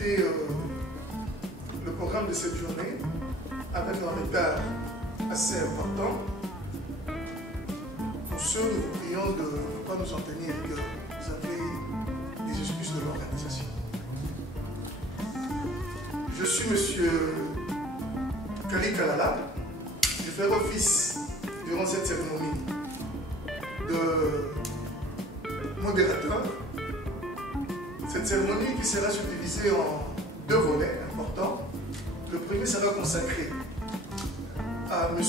débuté le programme de cette journée avec un retard assez important. Pour ceux, nous vous prions de ne pas nous en tenir, que vous avez des excuses de l'organisation. Je suis monsieur Kali Kalala. Je fais office durant cette cérémonie de modérateur. Cette cérémonie qui sera subdivisée en deux volets importants. Le premier sera consacré à M.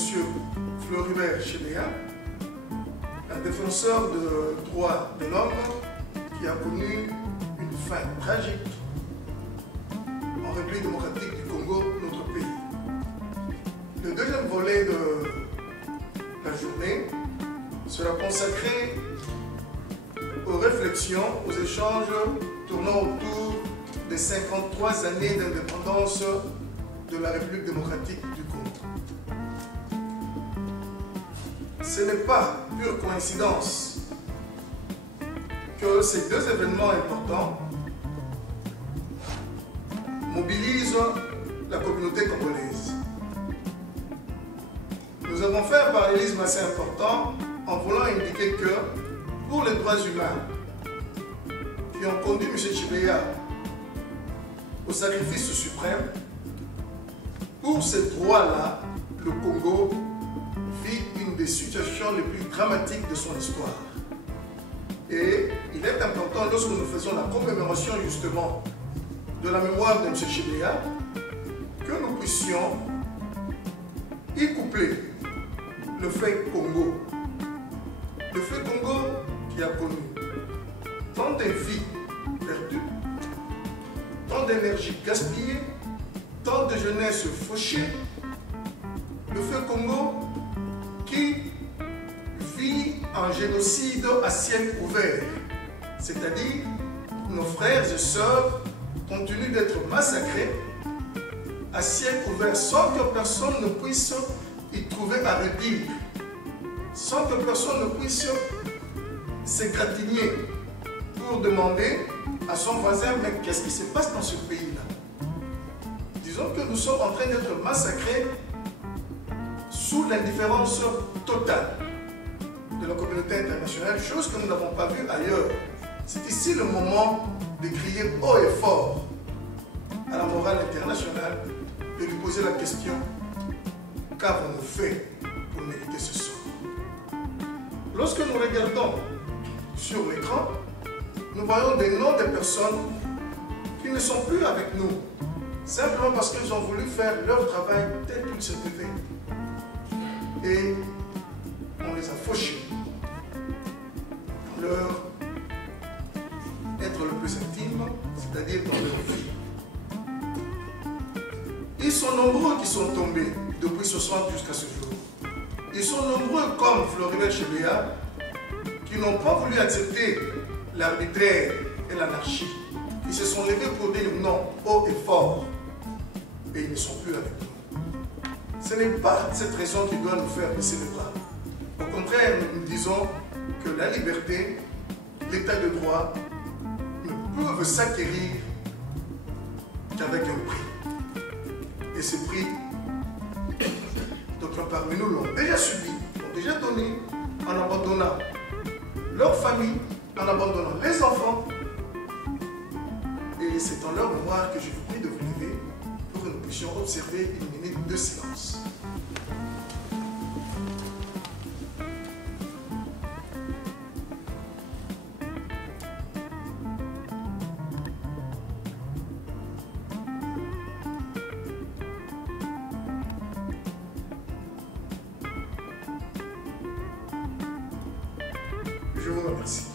Floribert Chebeya, un défenseur de droits de l'homme qui a connu une fin tragique en République démocratique du Congo, notre pays. Le deuxième volet de la journée sera consacré aux réflexions, aux échanges tournant autour des 53 années d'indépendance de la République démocratique du Congo. Ce n'est pas pure coïncidence que ces deux événements importants mobilisent la communauté congolaise. Nous avons fait un parallélisme assez important en voulant indiquer que pour les droits humains qui ont conduit M. Chebeya au sacrifice suprême, pour ces droits-là, le Congo vit une des situations les plus dramatiques de son histoire. Et il est important, lorsque nous faisons la commémoration justement de la mémoire de M. Chebeya, que nous puissions y coupler le fait Congo. Le fait Congo qui a connu tant de vies perdues, tant d'énergie gaspillée, tant de jeunesse fauchée. Le fait Congo qui vit un génocide à ciel ouvert, c'est-à-dire nos frères et sœurs continuent d'être massacrés à ciel ouvert sans que personne ne puisse y trouver à redire, sans que personne ne puisse s'égratigner pour demander à son voisin, mais qu'est-ce qui se passe dans ce pays-là? Disons que nous sommes en train d'être massacrés sous l'indifférence totale de la communauté internationale, chose que nous n'avons pas vue ailleurs. C'est ici le moment de crier haut et fort à la morale internationale, de lui poser la question: qu'avons-nous fait pour mériter ce sort? Lorsque nous regardons sur l'écran, nous voyons des noms de personnes qui ne sont plus avec nous, simplement parce qu'ils ont voulu faire leur travail tel qu'ils se devaient. Et on les a fauchés dans leur être le plus intime, c'est-à-dire dans leur vie. Ils sont nombreux qui sont tombés depuis ce soir jusqu'à ce jour. Ils sont nombreux comme Floribert Chebeya qui n'ont pas voulu accepter l'arbitraire et l'anarchie. Ils se sont levés pour dire non, haut et fort. Et ils ne sont plus avec nous. Ce n'est pas cette raison qui doit nous faire baisser les bras. Au contraire, nous disons que la liberté, l'état de droit ne peuvent s'acquérir qu'avec un prix. Et ce prix, d'autres parmi nous l'ont déjà subi, l'ont déjà donné en abandonnant leur famille, en abandonnant les enfants. Et c'est en leur mémoire que je vous prie de vous lever pour que nous puissions observer une minute de silence. Je vous remercie.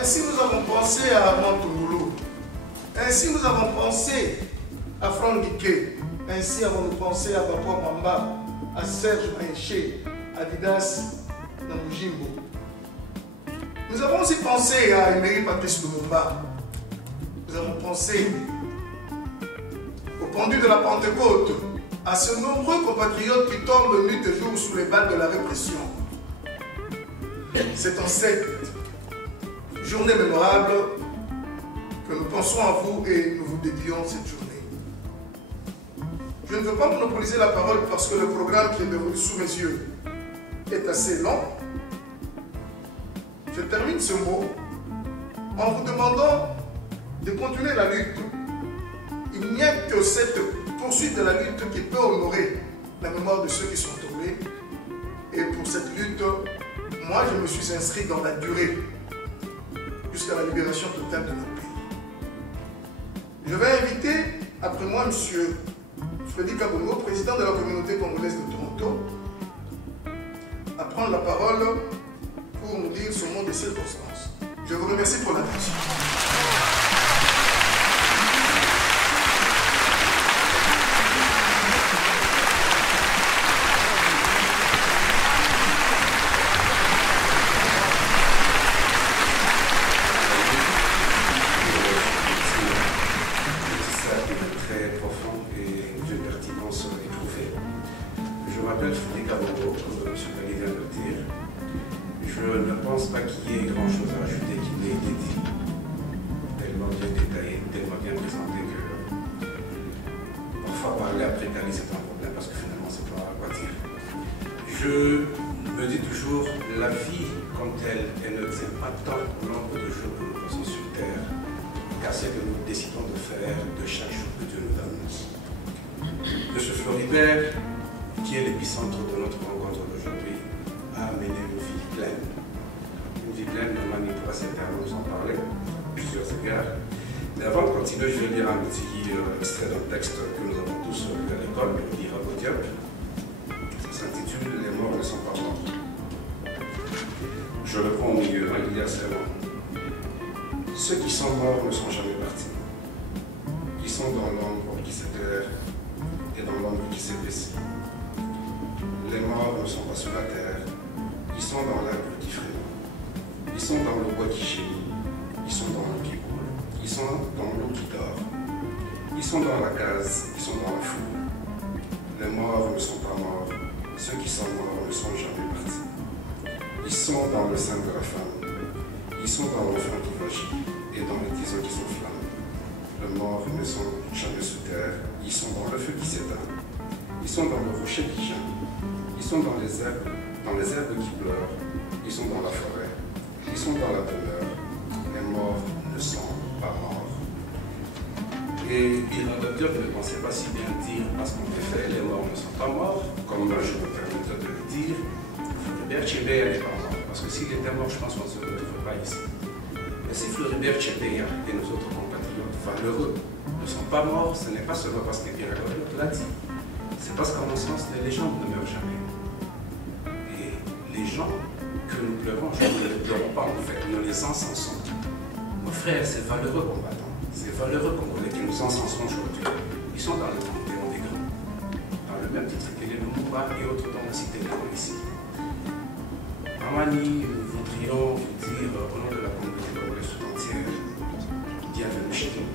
Ainsi nous avons pensé à Armand Toumoulou. Ainsi nous avons pensé à Franck Diké. Ainsi avons-nous pensé à Papa Mamba, à Serge Maïché, à Didas Namujimbo. Nous avons aussi pensé à Emery Patrice Lumumba. Nous avons pensé au pendu de la Pentecôte, à ces nombreux compatriotes qui tombent nuit et jour sous les balles de la répression. C'est en cette journée mémorable que nous pensons à vous et nous vous dédions cette journée. Je ne veux pas monopoliser la parole parce que le programme qui est déroulé sous mes yeux est assez long. Je termine ce mot en vous demandant de continuer la lutte. Il n'y a que cette poursuite de la lutte qui peut honorer la mémoire de ceux qui sont tombés. Et pour cette lutte, moi je me suis inscrit dans la durée jusqu'à la libération totale de notre pays. Je vais inviter après moi M. Freddy Kabongo, président de la communauté congolaise de Toronto, à prendre la parole pour nous dire son mot de circonstance. Je vous remercie pour l'attention. Je me dis toujours, la vie comme telle, elle ne tient pas tant au nombre de jours que nous passons sur Terre, qu'à ce que nous décidons de faire de chaque jour que Dieu nous donne. M. Floribert, qui est l'épicentre de notre rencontre d'aujourd'hui, a amené une vie pleine. Une vie pleine, Normani pourra certainement nous en parler, plusieurs égards. Mais avant de continuer, je vais lire un petit extrait d'un texte que nous avons tous lu à l'école, le livre à Diop. Ça s'intitule « Les morts ne sont pas morts ». Je le prends au milieu, il y a ces mots. Ceux qui sont morts ne sont jamais partis. Ils sont dans l'ombre qui s'éclaire et dans l'ombre qui s'épaissit. Les morts ne sont pas sur la terre. Ils sont dans l'arbre qui frémit. Ils sont dans le bois qui gémit. Ils sont dans l'eau qui coule. Ils sont dans l'eau qui dort. Ils sont dans la case. Ils sont dans la foule. Les morts ne sont pas morts. Ceux qui sont morts ne sont jamais partis. Ils sont dans le sein de la femme. Ils sont dans l'enfant qui vagit et dans les tisons qui s'enflamment. Les morts ne sont jamais sous terre. Ils sont dans le feu qui s'éteint. Ils sont dans le rocher qui gêne. Ils sont dans les herbes qui pleurent. Ils sont dans la forêt. Ils sont dans la demeure. Les morts ne sont pas morts. Et Diop ne pensait pas si bien dire, parce qu'en effet, les morts ne sont pas morts, comme je me permets de le dire. Floribert Chebeya n'est pas mort, parce que s'il était mort, je pense qu'on ne se retrouverait pas ici. Mais si Floribert Chebeya et nos autres compatriotes valeureux ne sont pas morts, ce n'est pas seulement parce que Pierre Loriot l'a dit, c'est parce qu'en mon sens, les légendes ne meurent jamais. Et les gens que nous pleurons, je ne les pleurons pas en fait, nous les encensons. Nos frères, ces valeureux combattants, ces valeureux Congolais qui nous encensons aujourd'hui, ils sont dans le panthéon des grands, dans le même titre que les Lumumba et autres dont on cité les noms ici. Normani, nous voudrions vous dire au nom de la communauté congolaise tout entière, bienvenue chez nous.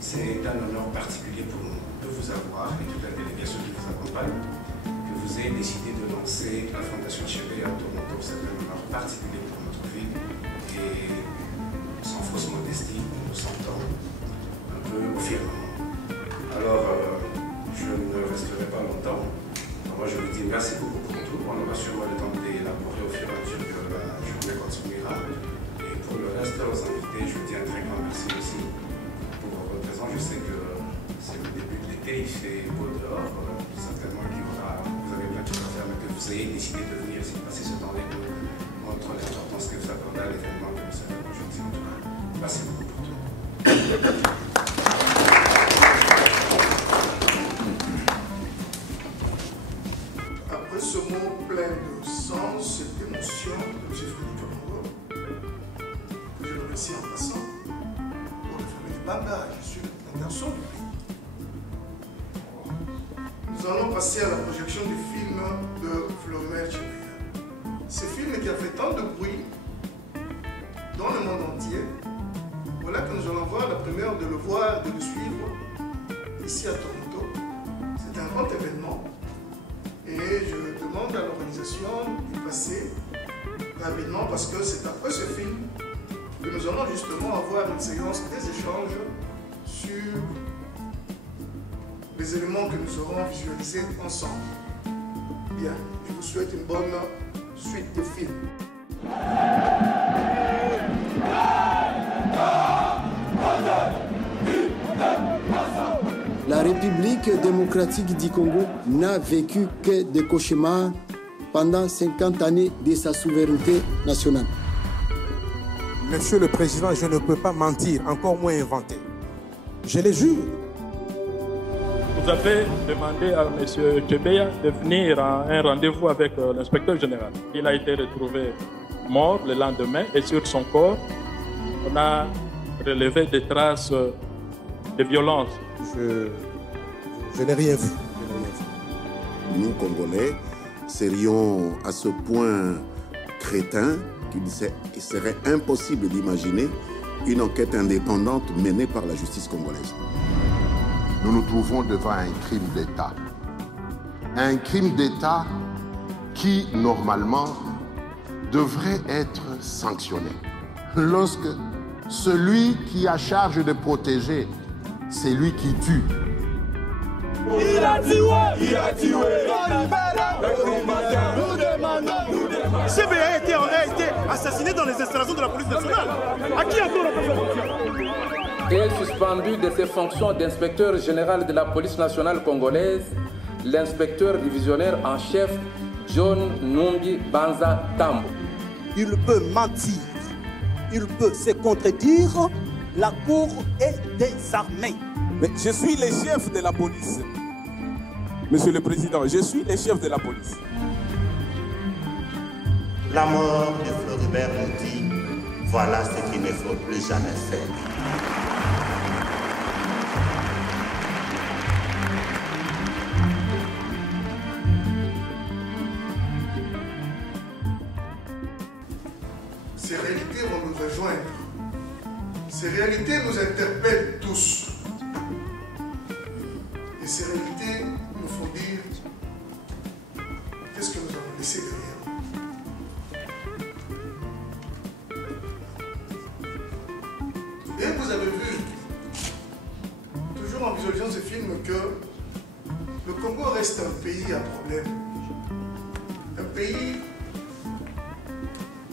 C'est un honneur particulier pour nous de vous avoir et toute la délégation qui vous accompagne, que vous ayez décidé de lancer la Fondation Chebeya à Toronto. C'est un honneur particulier pour notre ville et sans fausse modestie, nous nous sentons un peu au firmament. Alors, je ne resterai pas longtemps. Moi, je vous dis merci beaucoup pour tout. On aura sûrement le temps d'élaborer au fur et à mesure que la journée continuera. Et pour le reste, aux invités, je vous dis un très grand merci aussi pour votre présence. Je sais que c'est le début de l'été, il fait beau dehors. Certainement qu'il y aura, vous avez plein de choses à faire, mais que vous ayez décidé de venir ici passer ce temps avec nous montre l'importance que vous accordez à l'événement que nous savons aujourd'hui. En tout cas, merci beaucoup pour tout. Après ce mot plein de sens et d'émotion de M. Freddy Kabongo, que je remercie en passant pour le fameux Banga, je suis un garçon du pays. Nous allons passer à la projection du film de Floribert Chebeya. Ce film qui a fait tant de bruit dans le monde entier, voilà que nous allons voir la première de le voir, de le suivre ici à Toronto. C'est un grand événement et je demande à l'organisation d'y passer rapidement parce que c'est après ce film que nous allons justement avoir une séance des échanges sur les éléments que nous aurons visualisés ensemble. Bien, je vous souhaite une bonne suite de films. La République démocratique du Congo n'a vécu que des cauchemars pendant 50 années de sa souveraineté nationale. Monsieur le Président, je ne peux pas mentir, encore moins inventer. Je les jure. Vous avez demandé à M. Tchebeya de venir à un rendez-vous avec l'inspecteur général. Il a été retrouvé mort le lendemain et sur son corps, on a relevé des traces de violence. Je n'ai rien vu. Nous, Congolais, serions à ce point crétins qu'il serait impossible d'imaginer une enquête indépendante menée par la justice congolaise. Nous nous trouvons devant un crime d'État. Un crime d'État qui, normalement, devrait être sanctionné. Lorsque celui qui a charge de protéger, c'est lui qui tue. Il a tué! Il a tué! Nous demandons! CBA a été assassiné dans les installations de la police nationale. À qui encore est suspendu de ses fonctions d'inspecteur général de la police nationale congolaise, l'inspecteur divisionnaire en chef John Numbi Banza Tambo. Il peut mentir, il peut se contredire, la cour est désarmée. Mais je suis le chef de la police. Monsieur le Président, je suis le chef de la police. La mort de Floribert nous dit, voilà ce qu'il ne faut plus jamais faire. Ces réalités vont nous rejoindre. Ces réalités nous interpellent tous. Et ces réalités nous font dire qu'est-ce que nous avons laissé derrière. Et vous avez vu, toujours en visualisant ce film, que le Congo reste un pays à problème. Un pays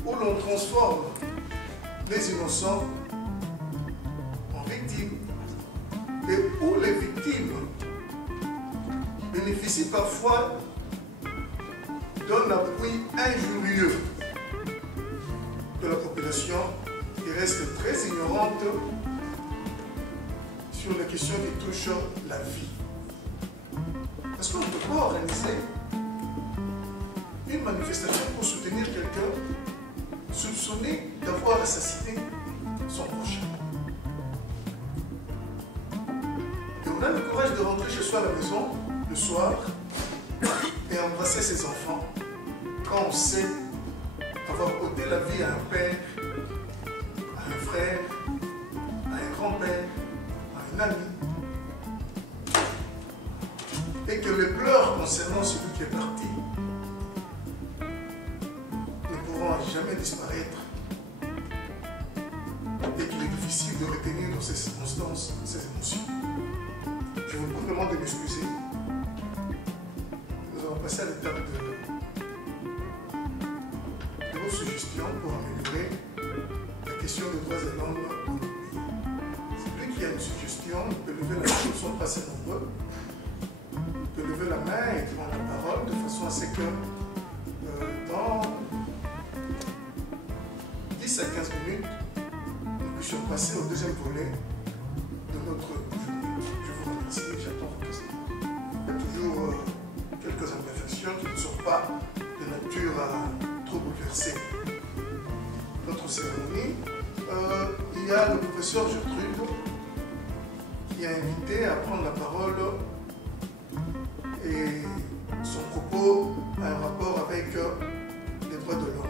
où l'on transforme les innocents en victimes et où les victimes bénéficient parfois d'un appui injurieux de la population qui reste très ignorante sur les questions qui touchent la vie. Parce qu'on ne peut pas organiser une manifestation pour soutenir quelqu'un soupçonné d'avoir assassiné son prochain. Et on a le courage de rentrer chez soi à la maison le soir et embrasser ses enfants quand on sait avoir ôté la vie à un père, à un frère, à un grand-père, à un ami. Et que les pleurs concernant celui qui est parti ne pourront jamais disparaître et qu'il est difficile de retenir dans ces circonstances ces émotions. Je vous demande de m'excuser. Nous allons passer à l'étape de vos suggestions pour améliorer la question des droits et l'homme dans notre pays. Celui qui a une suggestion peut lever la main, nous sommes pas assez nombreux, peut lever la main et prendre la parole de façon à ce que dans 10 à 15 minutes, nous puissions passer au deuxième volet de notre journée. Je vous remercie, j'attends vos questions. Il y a toujours quelques imperfections qui ne sont pas de nature à trop bouleverser notre cérémonie. Il y a le professeur Gertrude qui a invité à prendre la parole et son propos a un rapport avec les droits de l'homme.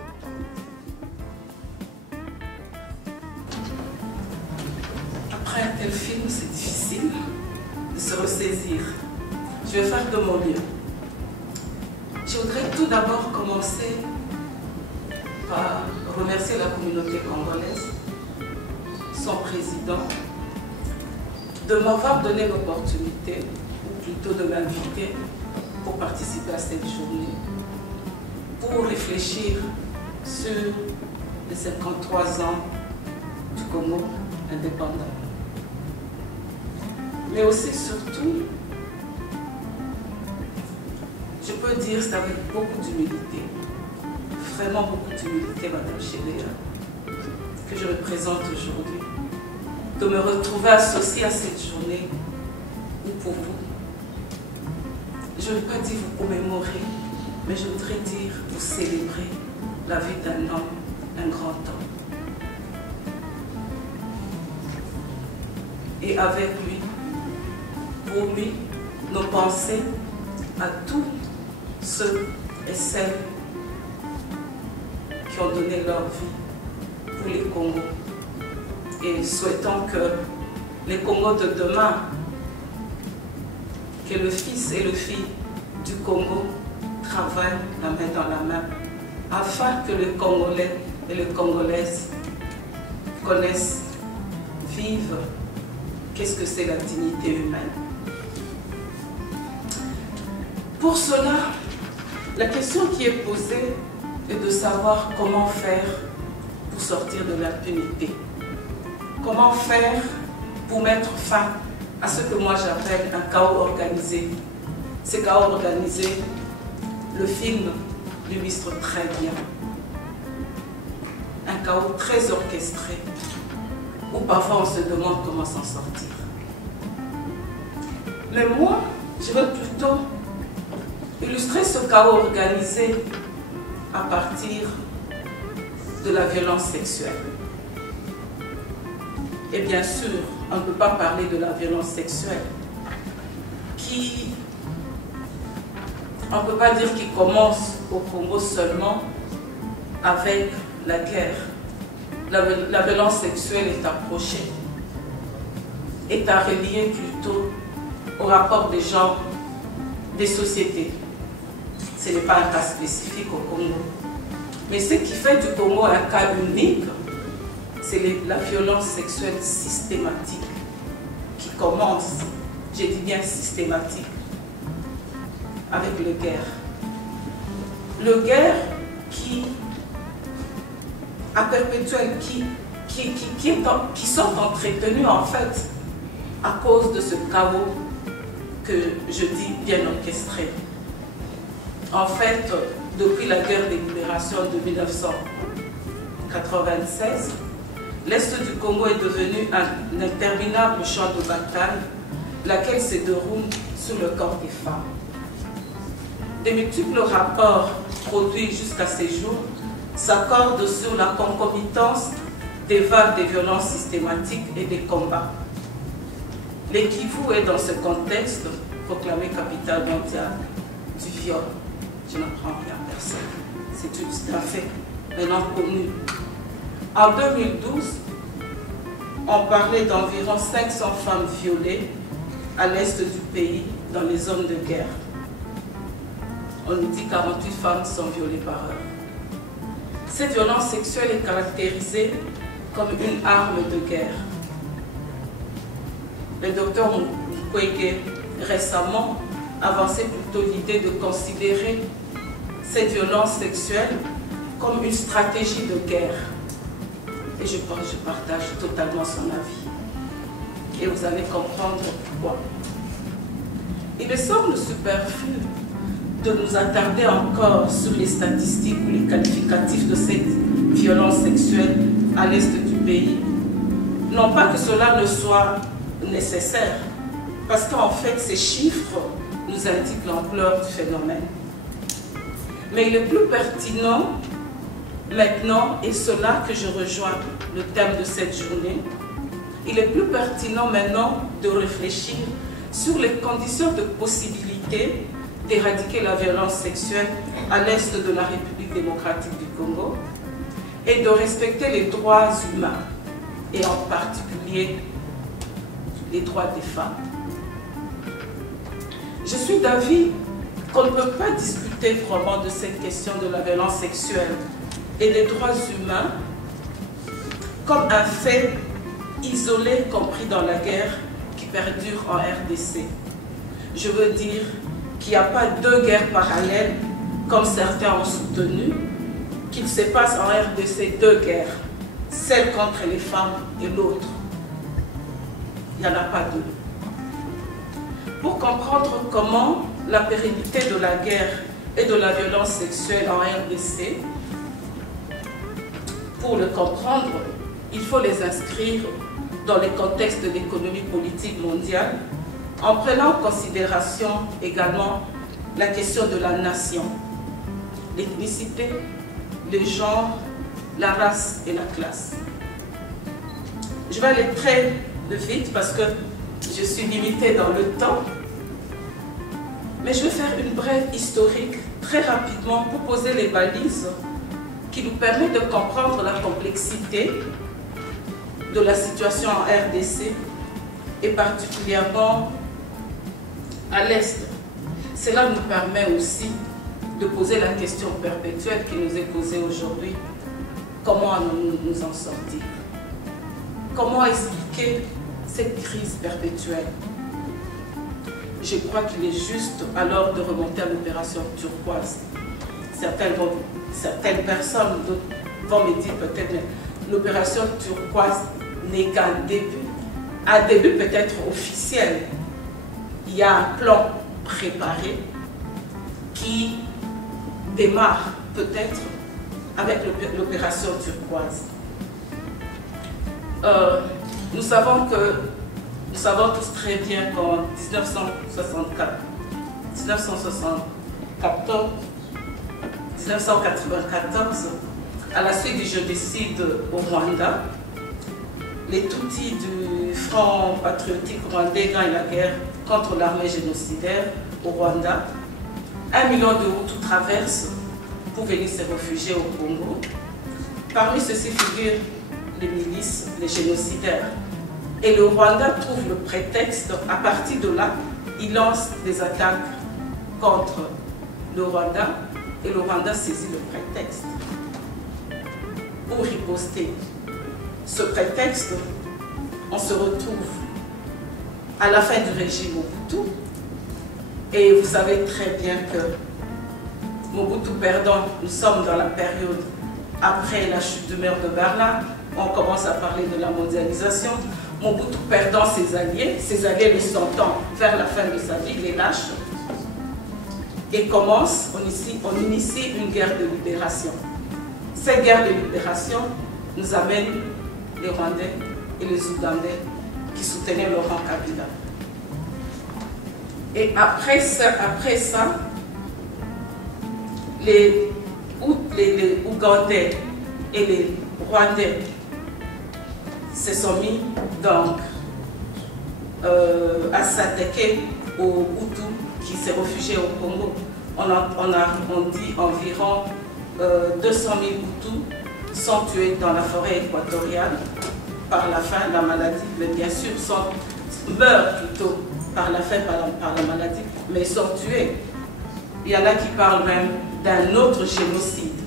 Après un tel film, c'est difficile de se ressaisir. Je vais faire de mon mieux. Je voudrais tout d'abord commencer par remercier la communauté congolaise son président, de m'avoir donné l'opportunité, ou plutôt de m'inviter pour participer à cette journée, pour réfléchir sur les 53 ans du Congo indépendant. Mais aussi, surtout, je peux dire c'est avec beaucoup d'humilité, vraiment beaucoup d'humilité, Madame Chebea, que je représente aujourd'hui, de me retrouver associée à cette journée où pour vous, je ne veux pas dire vous commémorer, mais je voudrais dire vous célébrer la vie d'un homme, un grand homme. Et avec lui, pour lui, nos pensées à tous ceux et celles qui ont donné leur vie pour les Congos. Et souhaitons que les Congos de demain, que le fils et le fille du Congo travaillent la main dans la main, afin que les Congolais et les Congolaises connaissent, vivent, qu'est-ce que c'est la dignité humaine. Pour cela, la question qui est posée est de savoir comment faire pour sortir de l'impunité. Comment faire pour mettre fin à ce que moi j'appelle un chaos organisé. Ce chaos organisé, le film l'illustre très bien. Un chaos très orchestré, où parfois on se demande comment s'en sortir. Mais moi, je veux plutôt illustrer ce chaos organisé à partir de la violence sexuelle. Et bien sûr, on ne peut pas parler de la violence sexuelle on ne peut pas dire qu'il commence au Congo seulement avec la guerre. La violence sexuelle est approchée, est à relier plutôt au rapport des genres, des sociétés. Ce n'est pas un cas spécifique au Congo. Mais ce qui fait du Congo un cas unique, c'est la violence sexuelle systématique qui commence, je dis bien systématique, avec les guerres. Le guerre qui, à perpétuel, qui sont entretenus en fait à cause de ce chaos que je dis bien orchestré. En fait, depuis la guerre des libérations de 1996, l'Est du Congo est devenu un interminable champ de bataille, laquelle se déroule sur le corps des femmes. Des multiples rapports produits jusqu'à ces jours s'accordent sur la concomitance des vagues de violences systématiques et des combats. Le Kivu est dans ce contexte proclamé capitale mondiale du viol. Je n'apprends rien à personne. C'est juste un fait maintenant connu. En 2012, on parlait d'environ 500 femmes violées à l'est du pays dans les zones de guerre. On nous dit 48 femmes sont violées par heure. Cette violence sexuelle est caractérisée comme une arme de guerre. Le docteur Mukwege récemment avançait plutôt l'idée de considérer cette violence sexuelle comme une stratégie de guerre. Et je partage totalement son avis. Et vous allez comprendre pourquoi. Il me semble superflu de nous attarder encore sur les statistiques ou les qualificatifs de cette violence sexuelle à l'est du pays. Non pas que cela ne soit nécessaire, parce qu'en fait ces chiffres nous indiquent l'ampleur du phénomène. Mais il est plus pertinent maintenant, et c'est là que je rejoins le thème de cette journée, il est plus pertinent maintenant de réfléchir sur les conditions de possibilité d'éradiquer la violence sexuelle à l'est de la République démocratique du Congo et de respecter les droits humains, et en particulier les droits des femmes. Je suis d'avis qu'on ne peut pas discuter vraiment de cette question de la violence sexuelle et des droits humains comme un fait isolé compris dans la guerre qui perdure en RDC. Je veux dire qu'il n'y a pas deux guerres parallèles, comme certains ont soutenu, qu'il se passe en RDC deux guerres, celle contre les femmes et l'autre. Il n'y en a pas deux. Pour comprendre comment la pérennité de la guerre et de la violence sexuelle en RDC, pour le comprendre, il faut les inscrire dans les contextes de l'économie politique mondiale, en prenant en considération également la question de la nation, l'ethnicité, le genre, la race et la classe. Je vais aller très vite parce que je suis limitée dans le temps, mais je vais faire une brève historique très rapidement pour poser les balises qui nous permettent de comprendre la complexité de la situation en RDC et particulièrement à l'Est. Cela nous permet aussi de poser la question perpétuelle qui nous est posée aujourd'hui. Comment nous en sortir? Comment expliquer cette crise perpétuelle? Je crois qu'il est juste alors de remonter à l'opération turquoise. Certaines personnes vont me dire peut-être que l'opération turquoise n'est qu'un début. Un début peut-être officiel. Il y a un plan préparé qui démarre peut-être avec l'opération turquoise. Nous savons tous très bien qu'en 1994, à la suite du génocide au Rwanda, les Tutsis du Front patriotique rwandais gagnent la guerre contre l'armée génocidaire au Rwanda. 1 million de Hutus traversent pour venir se réfugier au Congo. Parmi ceux-ci figurent les milices, les génocidaires. Et le Rwanda trouve le prétexte, à partir de là, il lance des attaques contre le Rwanda et le Rwanda saisit le prétexte pour riposter. Ce prétexte, on se retrouve à la fin du régime Mobutu et vous savez très bien que Mobutu perdant, nous sommes dans la période après la chute du mur de Berlin, on commence à parler de la mondialisation. Mobutu perdant ses alliés le sentant vers la fin de sa vie, les lâche, et on initie une guerre de libération. Cette guerre de libération nous amène les Rwandais et les Ougandais qui soutenaient Laurent Kabila. Et après ça, les Ougandais et les Rwandais se sont mis donc à s'attaquer aux Hutus qui s'est réfugiés au Congo. On dit environ 200 000 Hutus sont tués dans la forêt équatoriale par la faim, la maladie, mais bien sûr meurent plutôt par la faim, par la maladie, mais ils sont tués. Il y en a qui parlent même d'un autre génocide,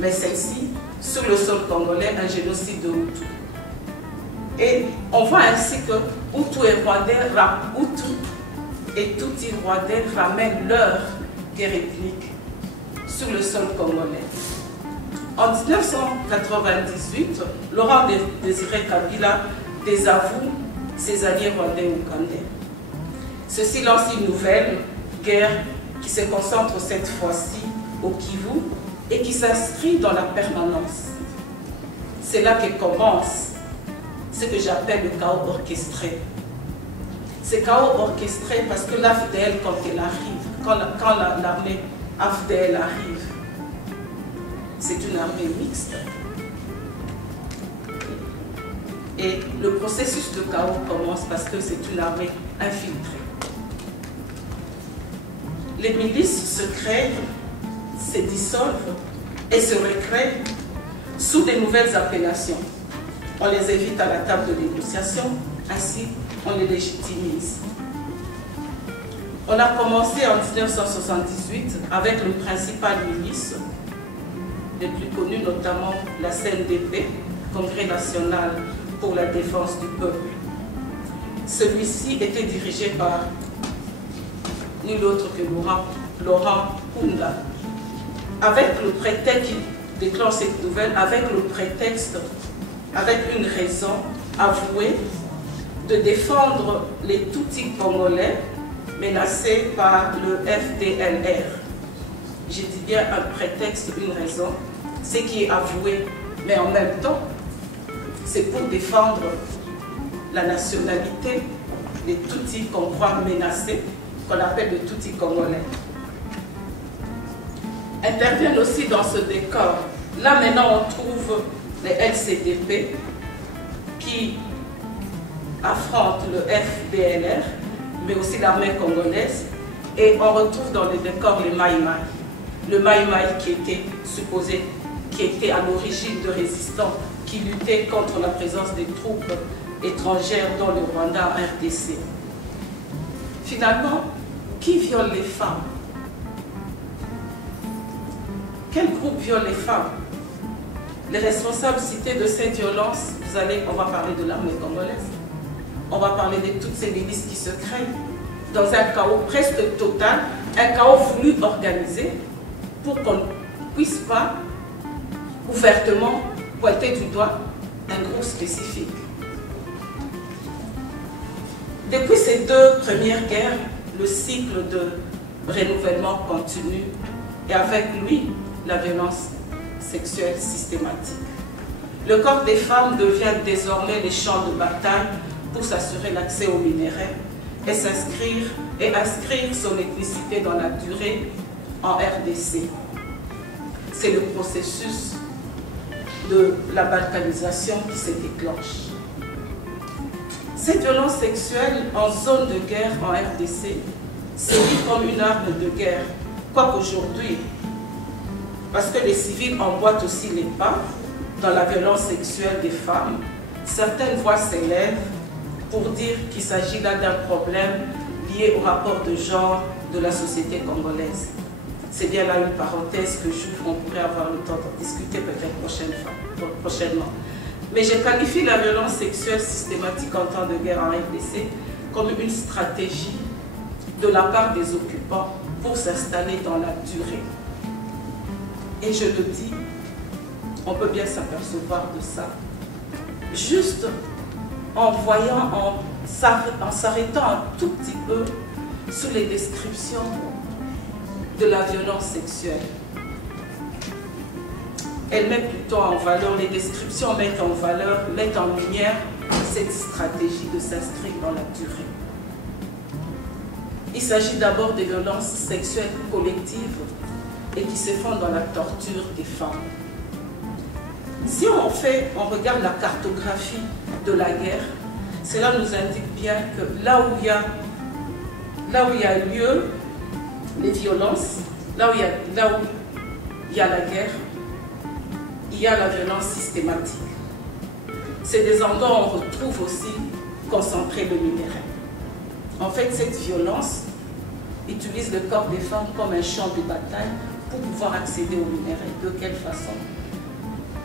mais celle-ci, sur le sol congolais, un génocide de Hutus. Et on voit ainsi que Hutus et Rwandais, Hutus et Tutsis Rwandais ramènent leur guerre ethnique sur le sol congolais. En 1998, Laurent Désiré Kabila désavoue ses alliés rwandais et ougandais. Ceci lance une nouvelle guerre qui se concentre cette fois-ci au Kivu et qui s'inscrit dans la permanence. C'est là que commence ce que j'appelle le chaos orchestré. C'est chaos orchestré parce que l'AFDL, quand elle arrive, quand l'armée AFDL arrive, c'est une armée mixte. Et le processus de chaos commence parce que c'est une armée infiltrée. Les milices se créent, se dissolvent et se recréent sous de nouvelles appellations. On les invite à la table de négociation, ainsi on les légitimise. On a commencé en 1978 avec le principal milice, les plus connus notamment la CNDP, Congrès national pour la défense du peuple. Celui-ci était dirigé par nul autre que Laurent Kunda. Avec le prétexte qui déclenche cette nouvelle, avec le prétexte, avec une raison avouée de défendre les Tutsis congolais menacés par le FDLR. Je dis bien un prétexte, une raison, ce qui est avoué, mais en même temps, c'est pour défendre la nationalité des Tutsis qu'on croit menacés, qu'on appelle les Tutsis congolais. Interviennent aussi dans ce décor. Là maintenant on trouve les LCDP qui affrontent le FDLR, mais aussi l'armée congolaise, et on retrouve dans le décor les Maïmaï. Le Maïmaï qui était à l'origine de résistants qui luttaient contre la présence des troupes étrangères dans le Rwanda en RDC. Finalement, qui viole les femmes? Quel groupe viole les femmes? Les responsables cités de cette violence, on va parler de l'armée congolaise, on va parler de toutes ces milices qui se créent dans un chaos presque total, un chaos voulu organisé pour qu'on ne puisse pas ouvertement pointer du doigt un groupe spécifique. Depuis ces deux premières guerres, le cycle de renouvellement continue et avec lui, la violence sexuelle systématique. Le corps des femmes devient désormais les champs de bataille pour s'assurer l'accès aux minéraux et inscrire son ethnicité dans la durée en RDC. C'est le processus de la balkanisation qui se déclenche. Cette violence sexuelle en zone de guerre en RDC se vit comme une arme de guerre, quoiqu'aujourd'hui, parce que les civils emboîtent aussi les pas dans la violence sexuelle des femmes, certaines voix s'élèvent pour dire qu'il s'agit là d'un problème lié au rapport de genre de la société congolaise. C'est bien là une parenthèse que j'ouvre, on pourrait avoir le temps de discuter peut-être prochainement. Mais je qualifie la violence sexuelle systématique en temps de guerre en RDC comme une stratégie de la part des occupants pour s'installer dans la durée. Et je le dis, on peut bien s'apercevoir de ça. Juste en voyant, en s'arrêtant un tout petit peu sur les descriptions de la violence sexuelle. Elle met plutôt en valeur, les descriptions mettent en valeur, mettent en lumière cette stratégie de s'inscrire dans la durée. Il s'agit d'abord des violences sexuelles collectives et qui se font dans la torture des femmes. Si on regarde la cartographie de la guerre, cela nous indique bien que là où il y a lieu les violences, là où il y a la guerre, il y a la violence systématique. C'est des endroits où on retrouve aussi concentré le minerai. En fait, cette violence utilise le corps des femmes comme un champ de bataille pour pouvoir accéder au minerai. De quelle façon?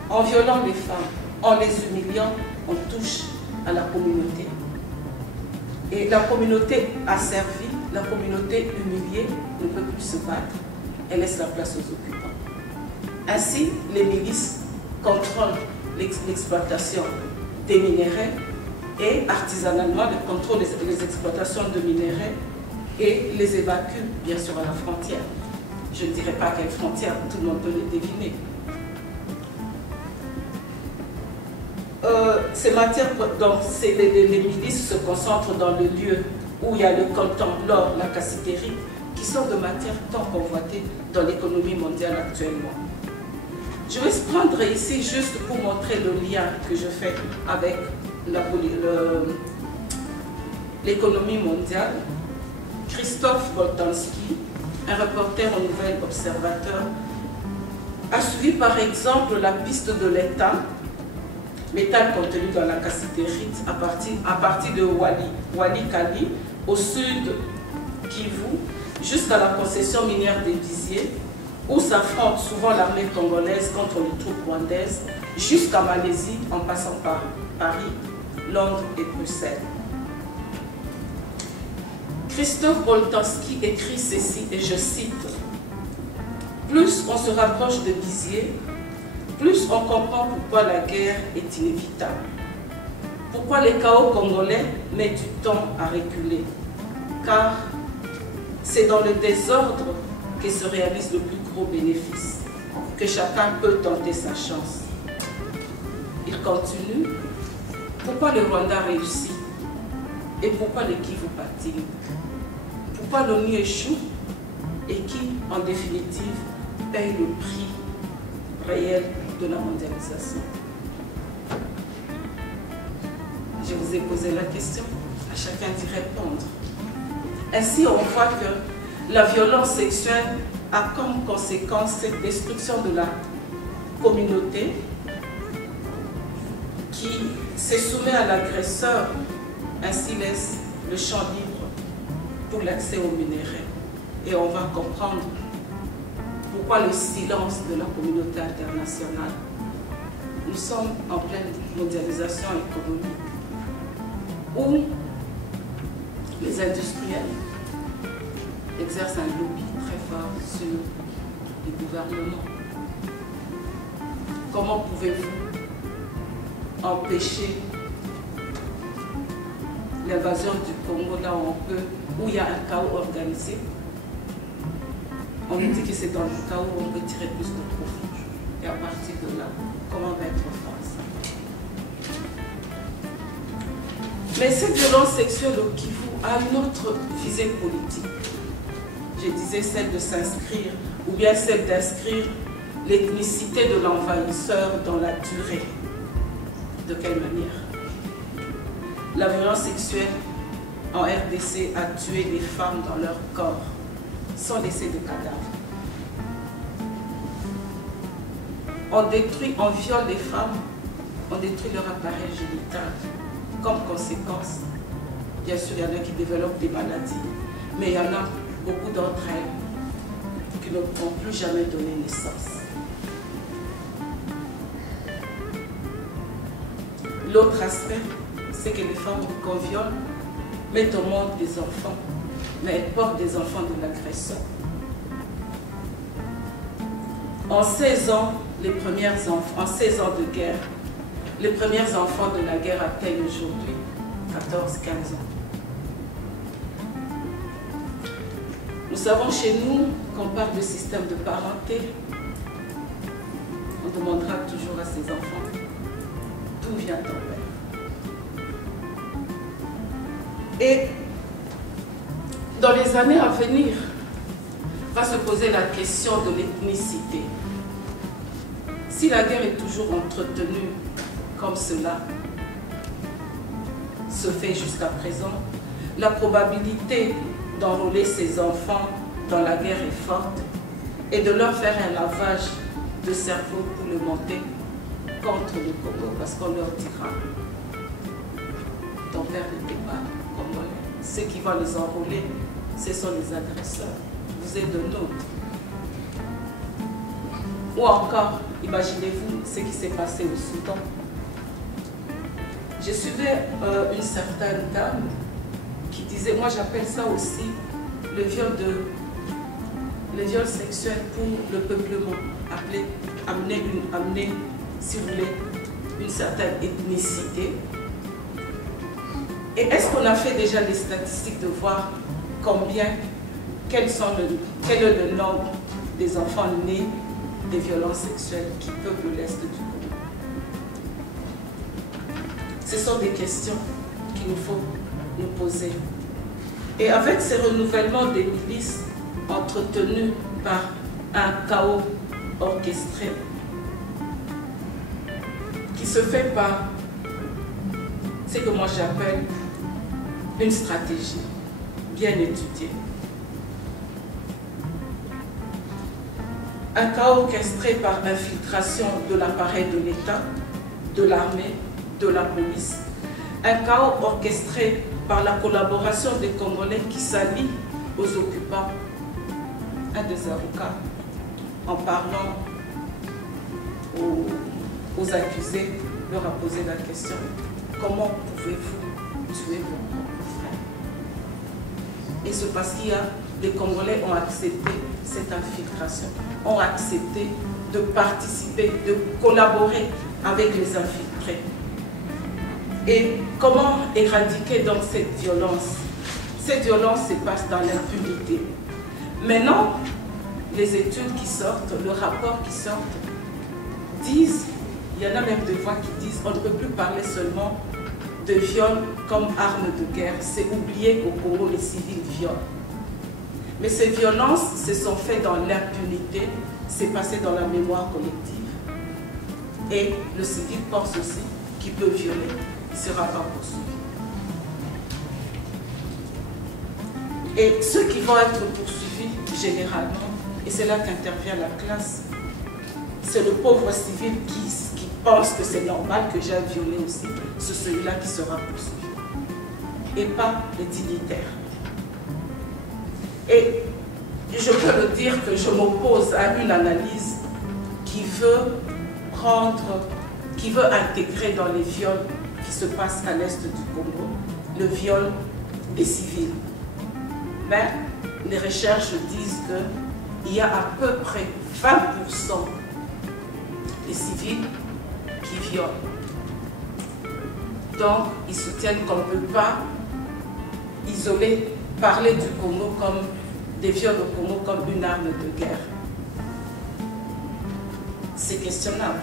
En violant les femmes, en les humiliant, on touche à la communauté. Et la communauté asservie, la communauté humiliée ne peut plus se battre, elle laisse la place aux occupants. Ainsi, les milices contrôlent l'exploitation des minéraux et artisanalement, elles contrôlent les exploitations de minéraux et les évacuent bien sûr à la frontière. Je ne dirais pas à quelle frontière, tout le monde peut les deviner. Ces matières, donc les milices se concentrent dans le lieu où il y a le coltan, l'or, la cassiterie, qui sont de matières tant convoitées dans l'économie mondiale actuellement. Je vais prendre ici juste pour montrer le lien que je fais avec l'économie mondiale. Christophe Boltanski, un reporter au Nouvel Observateur, a suivi par exemple la piste de l'État, métal contenu dans la cassitérite à partir de Walikali, au sud Kivu, jusqu'à la concession minière des Biziers, où s'affronte souvent l'armée congolaise contre les troupes rwandaises, jusqu'à Malaisie, en passant par Paris, Londres et Bruxelles. Christophe Boltanski écrit ceci, et je cite, « Plus on se rapproche de Bizier, plus on comprend pourquoi la guerre est inévitable. Pourquoi les chaos congolais mettent du temps à reculer. Car c'est dans le désordre que se réalise le plus gros bénéfice, que chacun peut tenter sa chance. » Il continue, « Pourquoi le Rwanda réussit et pourquoi le Kivu patine? Pourquoi l'ONU échoue et qui, en définitive, paye le prix réel de la mondialisation? » Je vous ai posé la question, à chacun d'y répondre. Ainsi, on voit que la violence sexuelle a comme conséquence cette destruction de la communauté qui se soumet à l'agresseur, ainsi laisse le champ libre pour l'accès aux minéraux. Et on va comprendre pourquoi le silence de la communauté internationale. Nous sommes en pleine mondialisation économique, où les industriels exercent un lobby très fort sur les gouvernements. Comment pouvez-vous empêcher l'invasion du Congo là où il y a un chaos organisé? On nous dit que c'est dans le chaos où on peut tirer plus de profit. Et à partir de là, comment va être France? Mais cette violence sexuelle au Kivu a une autre visée politique. Je disais celle de s'inscrire, ou bien celle d'inscrire l'ethnicité de l'envahisseur dans la durée. De quelle manière? La violence sexuelle en RDC a tué les femmes dans leur corps, sans laisser de cadavres. On détruit, on viole les femmes, on détruit leur appareil génital. Comme conséquence, bien sûr, il y en a qui développent des maladies, mais il y en a beaucoup d'entre elles qui ne pourront plus jamais donner naissance. L'autre aspect, c'est que les femmes qu'on viole mettent au monde des enfants, mais elles portent des enfants de l'agresseur. En 16 ans, en 16 ans de guerre, les premiers enfants de la guerre atteignent aujourd'hui 14-15 ans. Nous savons chez nous qu'on parle de système de parenté. On demandera toujours à ses enfants d'où vient ton père. Et dans les années à venir, va se poser la question de l'ethnicité. Si la guerre est toujours entretenue comme cela se fait jusqu'à présent, la probabilité d'enrôler ces enfants dans la guerre est forte et de leur faire un lavage de cerveau pour le monter contre le Congo, parce qu'on leur dira ton père n'était pas congolais. Ceux qui vont les enrôler, ce sont les agresseurs. Vous êtes de nôtres. Ou encore, imaginez-vous ce qui s'est passé au Soudan. Je suivais une certaine dame qui disait, moi j'appelle ça aussi le viol sexuel pour le peuplement, amener, si vous voulez, une certaine ethnicité. Et est-ce qu'on a fait déjà des statistiques de voir quel est le nombre des enfants nés des violences sexuelles qui peuplent l'Est du Congo? Ce sont des questions qu'il nous faut nous poser. Et avec ces renouvellements des milices entretenus par un chaos orchestré, qui se fait par ce que moi j'appelle une stratégie bien étudiée. Un chaos orchestré par infiltration de l'appareil de l'État, de l'armée, de la police. Un chaos orchestré par la collaboration des Congolais qui s'allient aux occupants. Un des avocats en parlant aux accusés, leur a posé la question, comment pouvez-vous tuer vos propres frères? Et c'est parce qu'il y a des Congolais ont accepté cette infiltration, ont accepté de participer, de collaborer avec les infiltrés. Et comment éradiquer donc cette violence? Cette violence se passe dans l'impunité. Maintenant, les études qui sortent, le rapport qui sort, disent, il y en a même des voix qui disent, on ne peut plus parler seulement de viol comme arme de guerre. C'est oublier qu'au Congo, les civils violent. Mais ces violences se sont faites dans l'impunité, c'est passé dans la mémoire collective. Et le civil pense aussi qu'il peut violer, il ne sera pas poursuivi. Et ceux qui vont être poursuivis, généralement, et c'est là qu'intervient la classe, c'est le pauvre civil qui pense que c'est normal que j'aille violer aussi, c'est celui-là qui sera poursuivi. Et pas les dignitaires. Et je peux le dire que je m'oppose à une analyse qui veut intégrer dans les viols qui se passent à l'est du Congo, le viol des civils. Mais les recherches disent qu'il y a à peu près 20% des civils qui violent. Donc, ils soutiennent qu'on ne peut pas isoler, parler du Congo comme des viols au Congo comme une arme de guerre. C'est questionnable.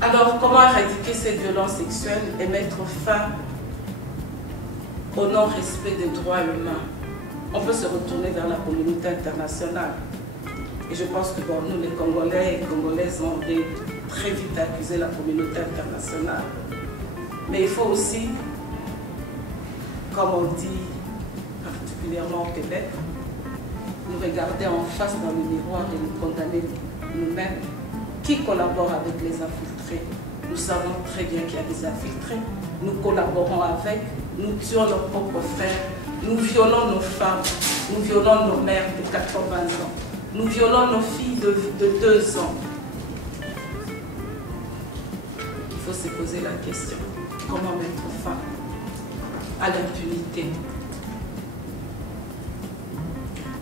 Alors, comment éradiquer cette violence sexuelle et mettre fin au non-respect des droits humains? On peut se retourner vers la communauté internationale. Et je pense que bon, nous, les Congolais et Congolaises, ont très vite accusé la communauté internationale. Mais il faut aussi, comme on dit particulièrement au Québec, nous regarder en face dans le miroir et nous condamner nous-mêmes. Qui collabore avec les infiltrés? Nous savons très bien qu'il y a des infiltrés. Nous collaborons avec, nous tuons nos propres frères, nous violons nos femmes, nous violons nos mères de 80 ans, nous violons nos filles de 2 ans. Il faut se poser la question, comment mettre fin à l'impunité?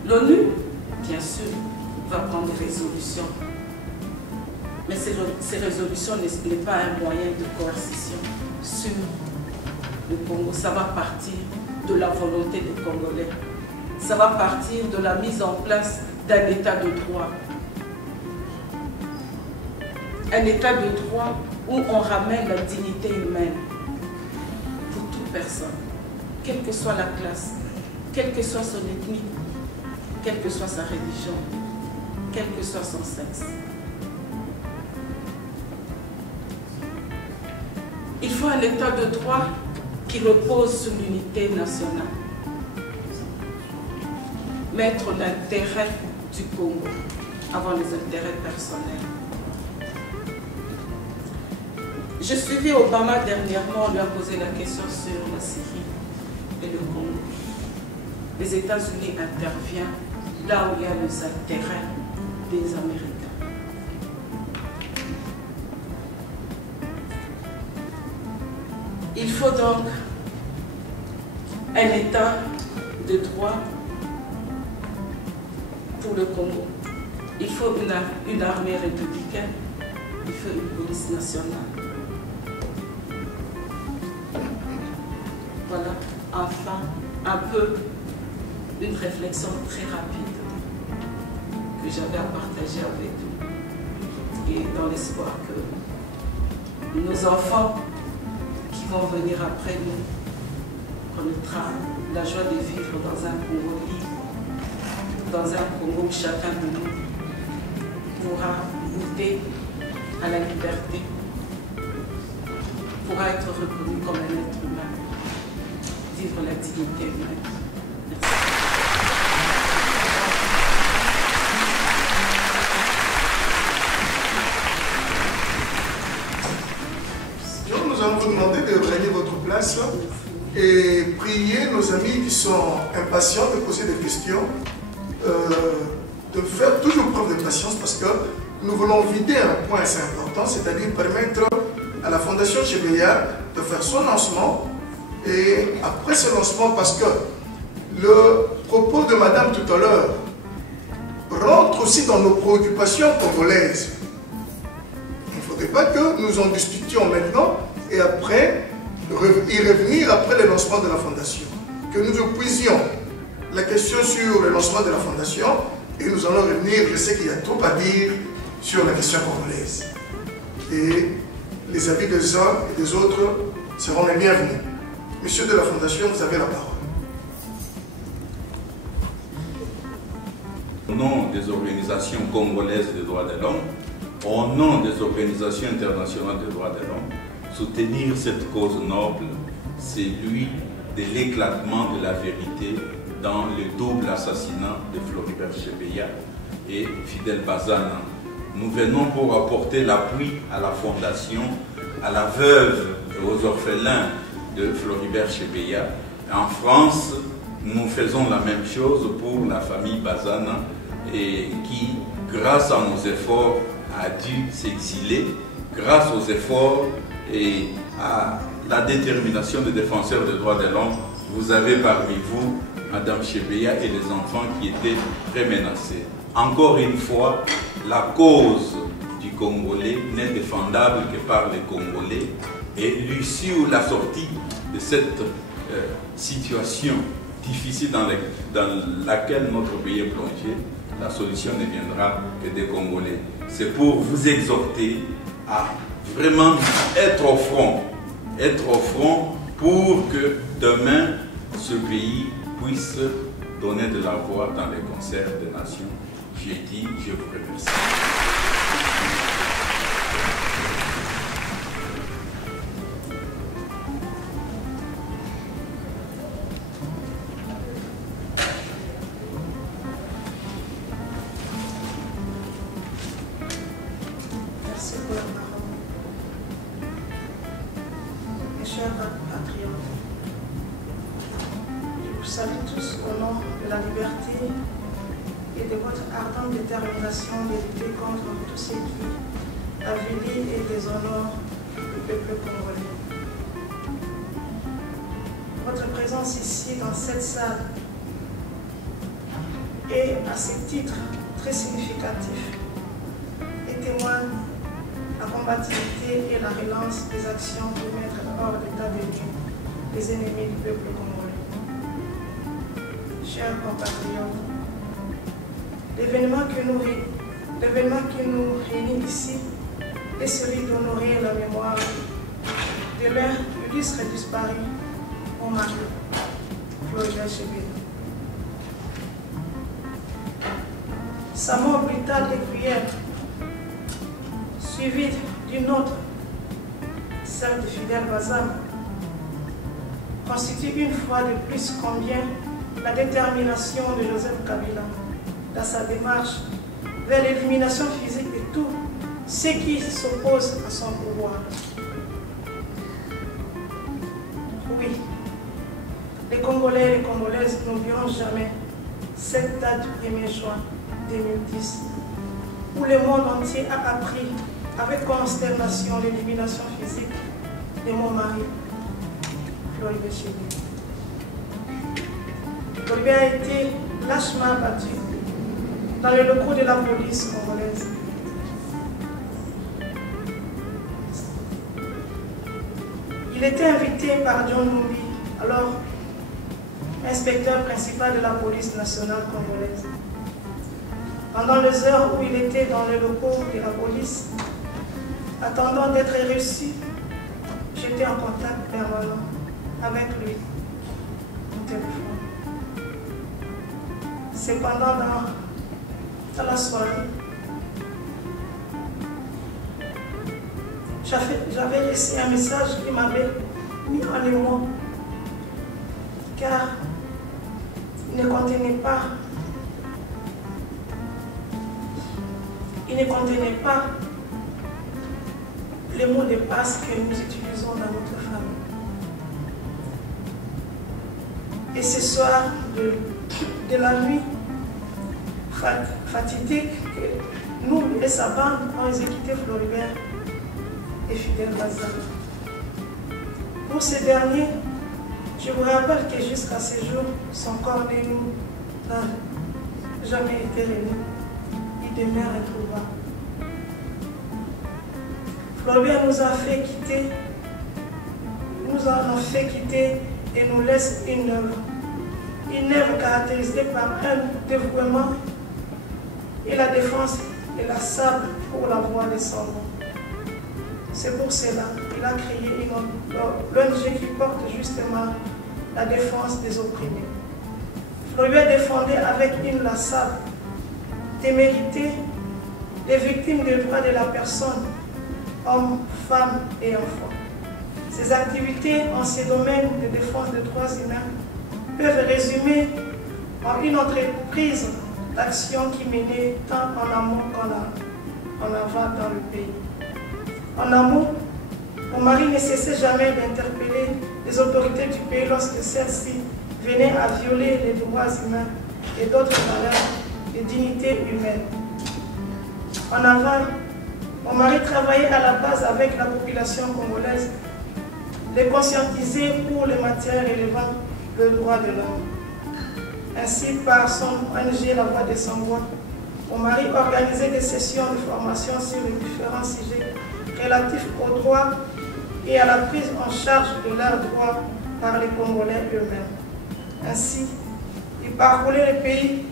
L'ONU, bien sûr, va prendre des résolutions. Mais ces résolutions n'est pas un moyen de coercition sur le Congo. Ça va partir de la volonté des Congolais. Ça va partir de la mise en place d'un état de droit. Un état de droit où on ramène la dignité humaine pour toute personne, quelle que soit la classe, quelle que soit son ethnie, quelle que soit sa religion, quel que soit son sexe. Il faut un état de droit qui repose sur l'unité nationale. Mettre l'intérêt du Congo avant les intérêts personnels. J'ai suivi Obama dernièrement, on lui a posé la question sur la Syrie et le Congo. Les États-Unis interviennent là où il y a les intérêts des Américains. Il faut donc un état de droit pour le Congo. Il faut une armée républicaine, il faut une police nationale. Voilà, enfin, un peu une réflexion très rapide que j'avais à partager avec vous. Et dans l'espoir que nos enfants qui vont venir après nous connaîtra la joie de vivre dans un Congo libre, dans un Congo où chacun de nous pourra goûter à la liberté, pourra être reconnu comme un être humain, vivre la dignité humaine. Merci. Nous allons vous demander de gagner votre place et prier nos amis qui sont impatients de poser des questions de faire toujours preuve de patience parce que nous voulons vider un point assez important, c'est-à-dire permettre à la Fondation Chebeya de faire son lancement. Et après ce lancement, parce que le propos de Madame tout à l'heure rentre aussi dans nos préoccupations congolaises. Il ne faudrait pas que nous en discutions maintenant et après y revenir après le lancement de la Fondation. Que nous puisions la question sur le lancement de la Fondation et nous allons revenir, je sais qu'il y a trop à dire sur la question congolaise. Et les avis des uns et des autres seront les bienvenus. Monsieur de la Fondation, vous avez la parole. Au nom des organisations congolaises des droits de l'homme, au nom des organisations internationales des droits de l'homme, soutenir cette cause noble, c'est lui de l'éclatement de la vérité dans le double assassinat de Floribert Chebeya et Fidel Bazana. Nous venons pour apporter l'appui à la Fondation, à la veuve et aux orphelins de Floribert Chebeya. En France, nous faisons la même chose pour la famille Bazana et qui, grâce à nos efforts, a dû s'exiler, grâce aux efforts et à la détermination des défenseurs des droits de l'homme. Vous avez parmi vous Madame Chebeya et les enfants qui étaient très menacés. Encore une fois, la cause du Congolais n'est défendable que par les Congolais et l'issue ou la sortie de cette situation difficile dans laquelle notre pays est plongé, la solution ne viendra que des Congolais. C'est pour vous exhorter à vraiment être au front pour que demain ce pays puisse donner de la voix dans les concerts des nations. J'ai dit, je vous remercie. Merci pour la parole. Mes chers compatriotes, je vous salue tous au nom de la liberté et de votre ardente détermination de lutter contre tout ce qui avilit et déshonore le peuple congolais. Votre présence ici dans cette salle est à ce titre très significatif et témoigne la combativité et la relance des actions pour mettre hors d'état de lieu les ennemis du peuple congolais. Chers compatriotes, l'événement qui nous réunit ici est celui d'honorer la mémoire de l'un illustre disparu, mon mari, Floribert Chebeya. Sa mort brutale et cruelle, suivie d'une autre, celle de Fidel Bazana, constitue une fois de plus combien la détermination de Joseph Kabila dans sa démarche vers l'élimination physique de tout ce qui s'oppose à son pouvoir. Oui, les Congolais et les Congolaises n'oublieront jamais cette date du 1er juin 2010 où le monde entier a appris avec consternation l'élimination physique de mon mari, Floribert Chebeya. Floribert a été lâchement battu dans les locaux de la police congolaise. Il était invité par John Numbi, alors inspecteur principal de la police nationale congolaise. Pendant les heures où il était dans les locaux de la police, attendant d'être reçu, j'étais en contact permanent avec lui au téléphone. Cependant, dans la soirée, j'avais laissé un message qui m'avait mis en émoi, car il ne contenait pas les mots de passe que nous utilisons dans notre famille. Et ce soir de la nuit, fatidique que nous et sa bande ont exécuté Floribert et Fidel Bazin. Pour ces derniers, je vous rappelle que jusqu'à ce jour, son corps de nous n'a jamais été remis. Il demeure introuvable. Floribert nous en a fait quitter et nous laisse une œuvre caractérisée par un dévouement et la défense et la sable pour la voix des sans-voix. C'est pour cela qu'il a créé l'ONG qui porte justement la défense des opprimés. Floribert défendait avec inlassable témérité les victimes des droits de la personne, hommes, femmes et enfants. Ces activités en ces domaines de défense des droits humains peuvent résumer en une entreprise d'action qui menait tant en amont qu'en aval dans le pays. En amont, mon mari ne cessait jamais d'interpeller les autorités du pays lorsque celles-ci venaient à violer les droits humains et d'autres valeurs de dignité humaine. En aval, mon mari travaillait à la base avec la population congolaise, les conscientiser pour les matières relevant le droit de l'homme. Ainsi, par son ONG La Voix des Sans-Voix, mon mari organisait des sessions de formation sur les différents sujets relatifs aux droits et à la prise en charge de leurs droits par les Congolais eux-mêmes. Ainsi, il parcourait le pays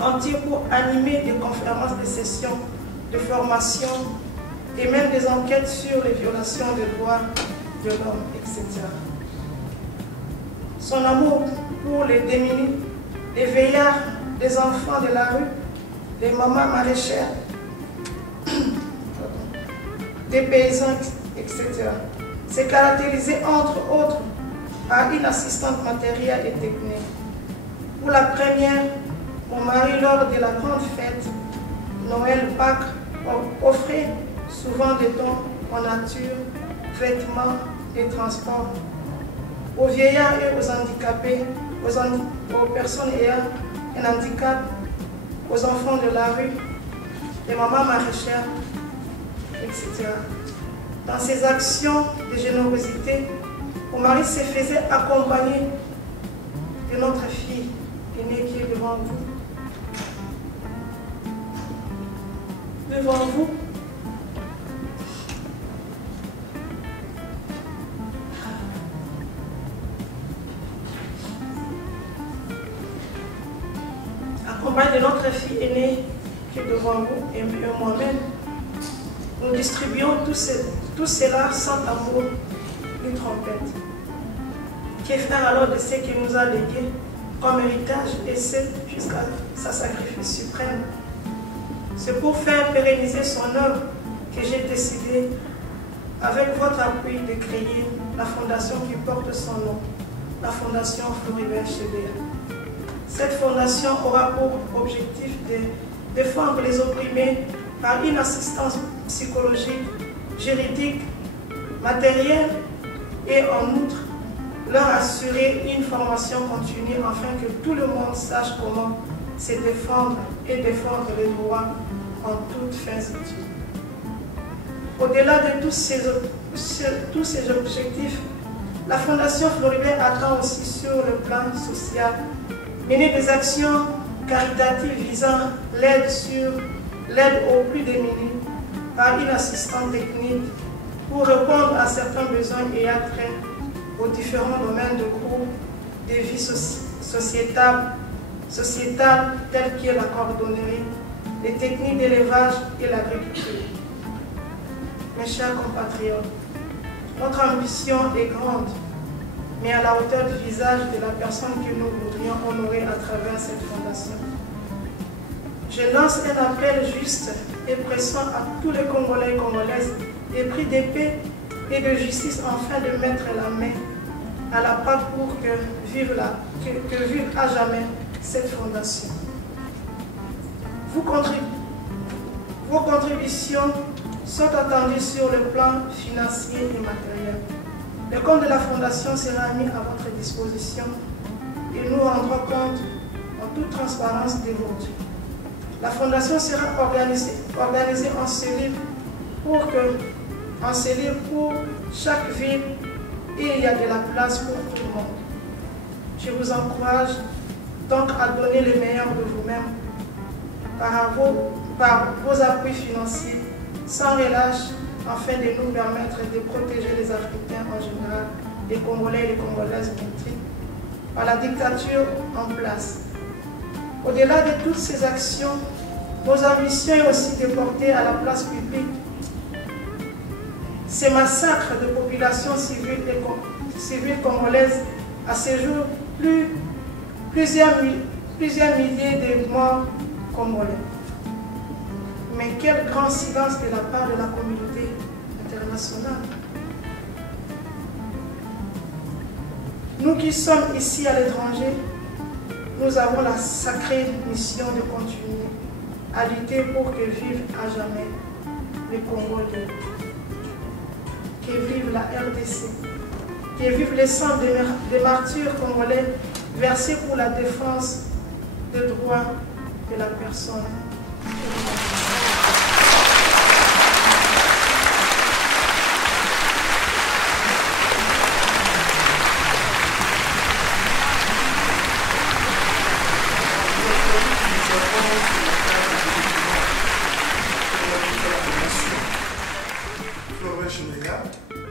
entier pour animer des conférences, des sessions de formation et même des enquêtes sur les violations des droits de l'homme, etc. Son amour pour les démunis, les veillards, les enfants de la rue, les mamans maraîchères, des paysans, etc. s'est caractérisé entre autres par une assistante matérielle et technique. Pour la première, mon mari, lors de la grande fête, Noël, Pâques, offrait souvent des dons en nature, vêtements et transports aux vieillards et aux handicapés, aux personnes ayant un handicap, aux enfants de la rue, les mamans maraîchères, etc. Dans ces actions de générosité, mon mari se faisait accompagner de notre fille aînée qui est devant vous. Devant vous. Accompagné de notre fille aînée qui est devant vous et moi-même, nous distribuons tout cela sans tambour ni trompette. Qui fait alors de ce qu'il nous a légué comme héritage et c'est jusqu'à sa sacrifice suprême. C'est pour faire pérenniser son œuvre que j'ai décidé, avec votre appui, de créer la fondation qui porte son nom, la Fondation Floribert Chebeya. Cette fondation aura pour objectif de défendre les opprimés par une assistance psychologique, juridique, matérielle et en outre leur assurer une formation continue afin que tout le monde sache comment se défendre et défendre les droits en toutes fins utiles. Au-delà de tous ces objectifs, la Fondation Floribert attend aussi sur le plan social mener des actions caritatives visant l'aide aux plus démunis par une assistance technique pour répondre à certains besoins et à trait aux différents domaines de groupe de vie sociétale tels que la cordonnerie, les techniques d'élevage et l'agriculture. Mes chers compatriotes, notre ambition est grande, mais à la hauteur du visage de la personne que nous voudrions honorer à travers cette fondation. Je lance un appel juste et pressant à tous les Congolais et Congolaises épris de paix et de justice afin de mettre la main à la pâte pour que vive à jamais cette fondation. Vos contributions sont attendues sur le plan financier et matériel. Le compte de la fondation sera mis à votre disposition et nous rendrons compte en toute transparence de vos dons. La fondation sera organisée en cellules pour chaque ville et il y a de la place pour tout le monde. Je vous encourage donc à donner le meilleur de vous-même par vos appuis financiers sans relâche afin de nous permettre de protéger les Africains en général, les Congolais et les Congolaises meurtris par la dictature en place. Au-delà de toutes ces actions, nos ambitions est aussi de porter à la place publique ces massacres de populations civiles congolaises à ce jour plusieurs milliers de morts congolais. Mais quel grand silence de la part de la communauté internationale. Nous qui sommes ici à l'étranger, nous avons la sacrée mission de continuer à lutter pour que vive à jamais le Congo libre. Que vive la RDC, que vive le sang des martyrs congolais versés pour la défense des droits de la personne.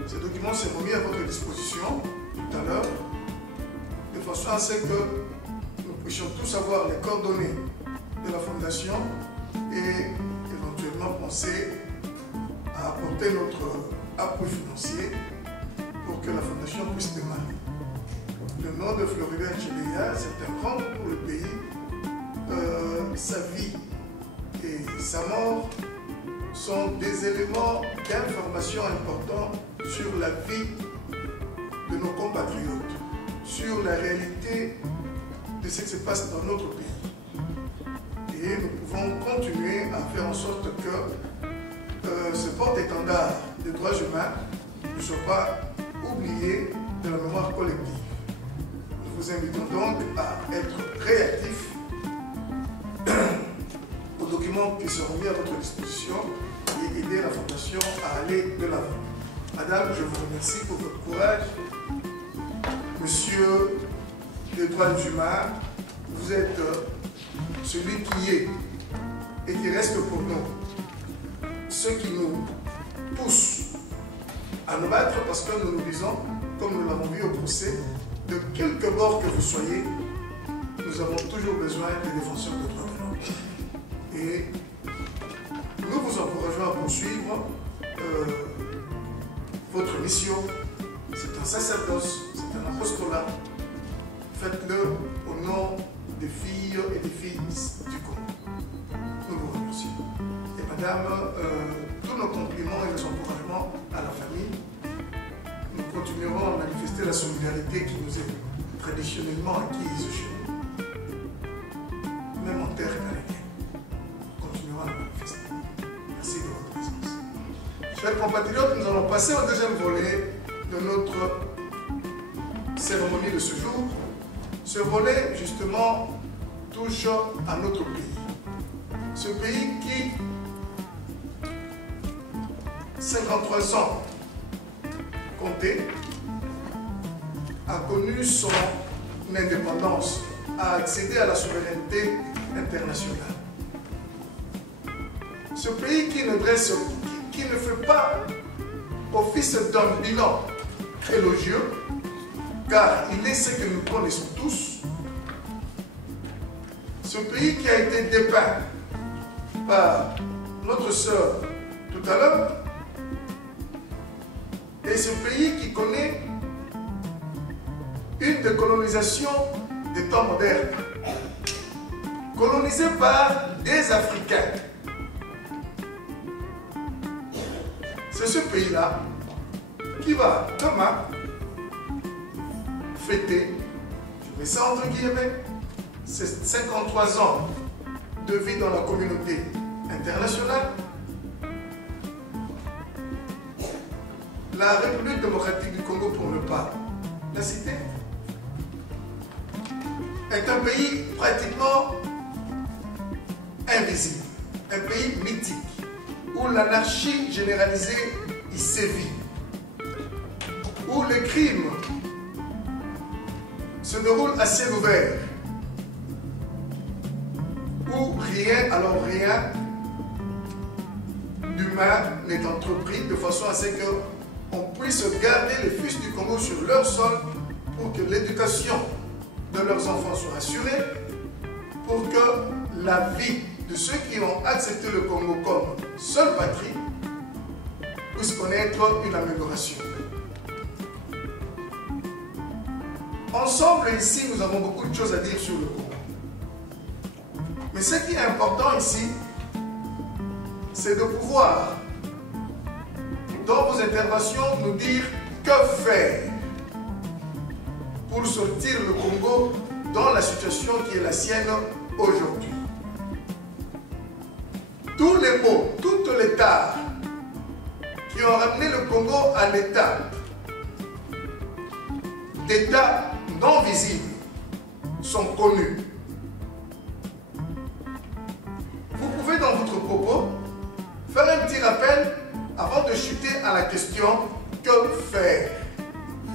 Ce document s'est remis à votre disposition tout à l'heure, de façon à ce que nous puissions tous avoir les coordonnées de la Fondation et éventuellement penser à apporter notre appui financier pour que la Fondation puisse démarrer. Le nom de Floribert Chebeya, c'est un grand pour le pays. Sa vie et sa mort sont des éléments d'information importants sur la vie de nos compatriotes, sur la réalité de ce qui se passe dans notre pays. Et nous pouvons continuer à faire en sorte que ce porte-étendard des droits humains ne soit pas oublié de la mémoire collective. Nous vous invitons donc à être réactifs aux documents qui seront mis à votre disposition et aider la Fondation à aller de l'avant. Madame, je vous remercie pour votre courage. Monsieur des droits humains, vous êtes celui qui est et qui reste pour nous ce qui nous pousse à nous battre parce que nous nous disons, comme nous l'avons vu au procès, de quelque bord que vous soyez, nous avons toujours besoin des défenseurs de droits de l'homme. Et nous vous encourageons à poursuivre votre mission. C'est un sacerdoce, c'est un apostolat. Faites-le au nom des filles et des fils du Congo. Nous vous remercions. Et madame, tous nos compliments et nos encouragements à la famille. Nous continuerons à manifester la solidarité qui nous est traditionnellement acquise chez nous. Même en terre canadienne. Nous continuerons à la manifester. Merci de votre présence. Chers compatriotes, nous allons passer au deuxième volet de notre cérémonie de ce jour. Ce volet, justement, touche à notre pays. Ce pays qui, 53 ans comptés, a connu son indépendance, a accédé à la souveraineté internationale. Ce pays qui ne fait pas office d'un bilan élogieux, car il est ce que nous connaissons tous. Ce pays qui a été dépeint par notre sœur tout à l'heure, et ce pays qui connaît une décolonisation des temps modernes, colonisé par des Africains. C'est ce pays-là qui va demain fêter, je mets ça entre guillemets, ces 53 ans de vie dans la communauté internationale. La République démocratique du Congo, pour ne pas la citer, est un pays pratiquement invisible, un pays mythique, où l'anarchie généralisée y sévit, où les crimes se déroulent à ciel ouvert, où rien, alors rien d'humain n'est entrepris de façon à ce qu'on puisse garder les fils du Congo sur leur sol pour que l'éducation de leurs enfants soit assurée, pour que la vie de ceux qui ont accepté le Congo comme seule patrie puisse connaître une amélioration. Ensemble, ici, nous avons beaucoup de choses à dire sur le Congo. Mais ce qui est important ici, c'est de pouvoir, dans vos interventions, nous dire que faire pour sortir le Congo dans la situation qui est la sienne aujourd'hui. Tous les mots, toutes les tares qui ont ramené le Congo à l'état d'état non visible sont connus. Vous pouvez dans votre propos faire un petit rappel avant de chuter à la question que faire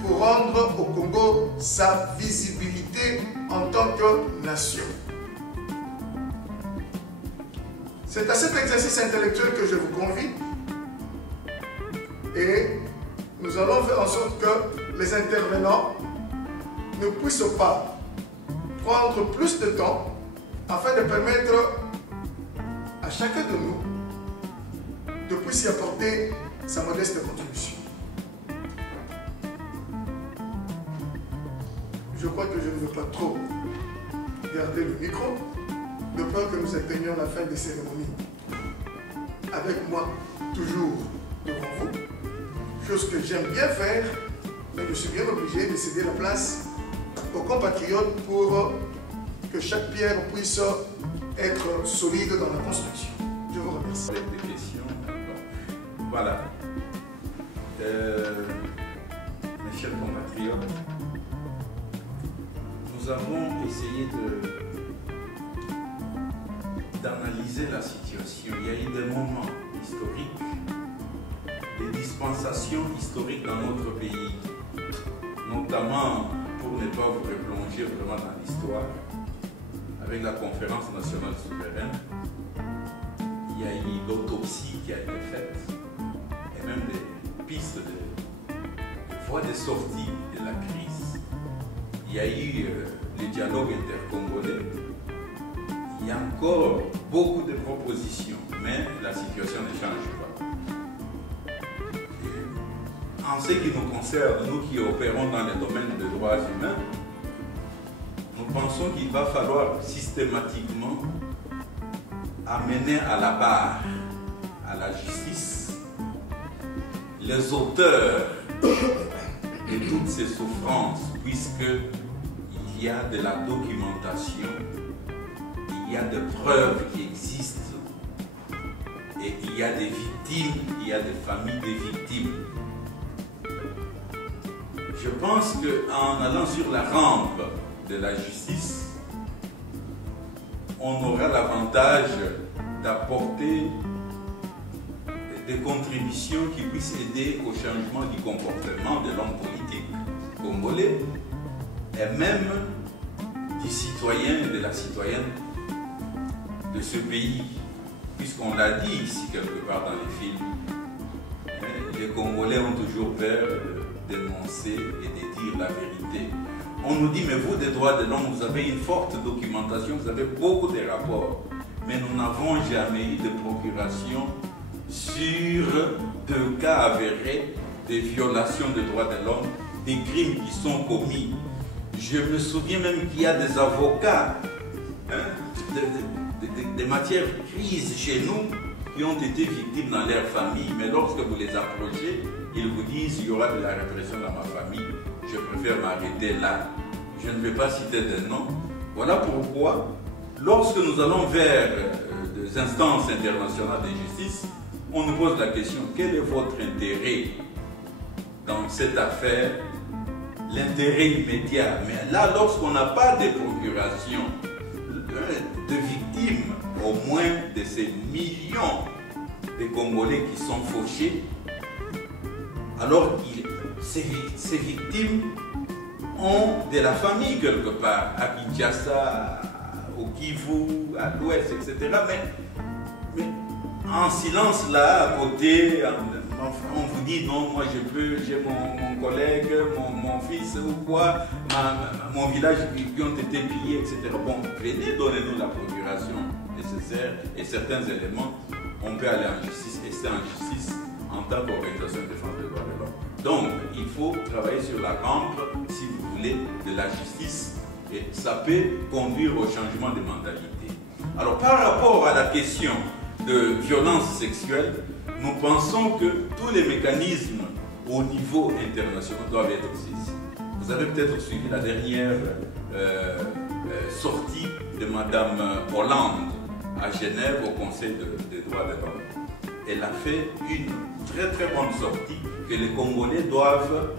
pour rendre au Congo sa visibilité en tant que nation. C'est à cet exercice intellectuel que je vous convie et nous allons faire en sorte que les intervenants ne puissent pas prendre plus de temps afin de permettre à chacun de nous de puisse y apporter sa modeste contribution. Je crois que je ne veux pas trop garder le micro, de peur que nous atteignions la fin des cérémonies. Avec moi, toujours devant vous, chose que j'aime bien faire, mais je suis bien obligé de céder la place aux compatriotes pour que chaque pierre puisse être solide dans la construction. Je vous remercie. Des questions. Voilà. Mes chers compatriotes, nous avons essayé d'analyser la situation. Il y a eu des moments historiques, des dispensations historiques dans notre pays, notamment, pour ne pas vous replonger vraiment dans l'histoire, avec la conférence nationale souveraine, il y a eu l'autopsie qui a été faite, et même des pistes de voies de sortie de la crise. Il y a eu le dialogue intercongolais. Il y a encore beaucoup de propositions, mais la situation ne change pas. Et en ce qui nous concerne, nous qui opérons dans le domaine des droits humains, nous pensons qu'il va falloir systématiquement amener à la barre, à la justice, les auteurs de toutes ces souffrances, puisqu'il y a de la documentation, il y a des preuves qui existent, et il y a des victimes, il y a des familles de victimes. Je pense qu'en allant sur la rampe de la justice, on aura l'avantage d'apporter des contributions qui puissent aider au changement du comportement de l'homme politique congolais et même du citoyen et de la citoyenne de ce pays, puisqu'on l'a dit ici quelque part dans les films, les Congolais ont toujours peur de dénoncer et de dire la vérité. On nous dit, mais vous, des droits de l'homme, vous avez une forte documentation, vous avez beaucoup de rapports, mais nous n'avons jamais eu de procuration sur de cas avérés de violations des droits de l'homme, des crimes qui sont commis. Je me souviens même qu'il y a des avocats, des matières grises chez nous qui ont été victimes dans leur famille, mais lorsque vous les approchez, ils vous disent il y aura de la répression dans ma famille, je préfère m'arrêter là. Je ne vais pas citer des noms. Voilà pourquoi, lorsque nous allons vers des instances internationales de justice, on nous pose la question, quel est votre intérêt dans cette affaire? L'intérêt immédiat. Mais là, lorsqu'on n'a pas de procuration de victimes, au témoin de ces millions de Congolais qui sont fauchés, alors que ces victimes ont de la famille quelque part, à Kinshasa, au Kivu, à l'ouest, etc. Mais en silence là, à côté, on vous dit non, moi j'ai mon collègue, mon fils ou quoi, mon village qui ont été pillés, etc. Bon, venez, donnez-nous la procuration nécessaire et certains éléments, on peut aller en justice et c'est en justice en tant qu'organisation de défense des droits de l'homme. Donc, il faut travailler sur la rampe, si vous voulez, de la justice et ça peut conduire au changement de mentalité. Alors, par rapport à la question de violence sexuelle, nous pensons que tous les mécanismes au niveau international doivent être saisis. Vous avez peut-être suivi la dernière sortie de Mme Hollande à Genève au Conseil des droits de l'homme. Elle a fait une très très bonne sortie que les Congolais doivent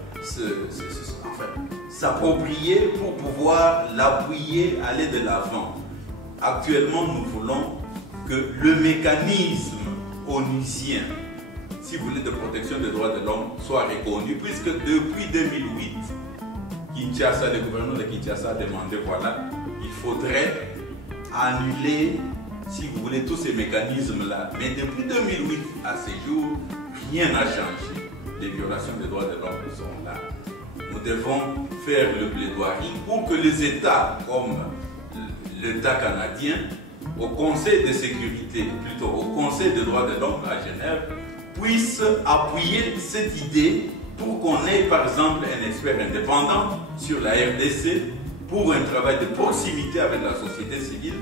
s'approprier pour pouvoir l'appuyer, aller de l'avant. Actuellement, nous voulons que le mécanisme onusien, si vous voulez, de protection des droits de l'homme soit reconnu, puisque depuis 2008, Kinshasa, le gouvernement de Kinshasa a demandé, voilà, il faudrait annuler, si vous voulez, tous ces mécanismes-là. Mais depuis 2008 à ce jour, rien n'a changé. Les violations des droits de l'homme sont là. Nous devons faire le plaidoirie pour que les États, comme l'État canadien, au Conseil de sécurité, plutôt au Conseil des droits de l'homme à Genève, puissent appuyer cette idée pour qu'on ait par exemple un expert indépendant sur la RDC pour un travail de proximité avec la société civile,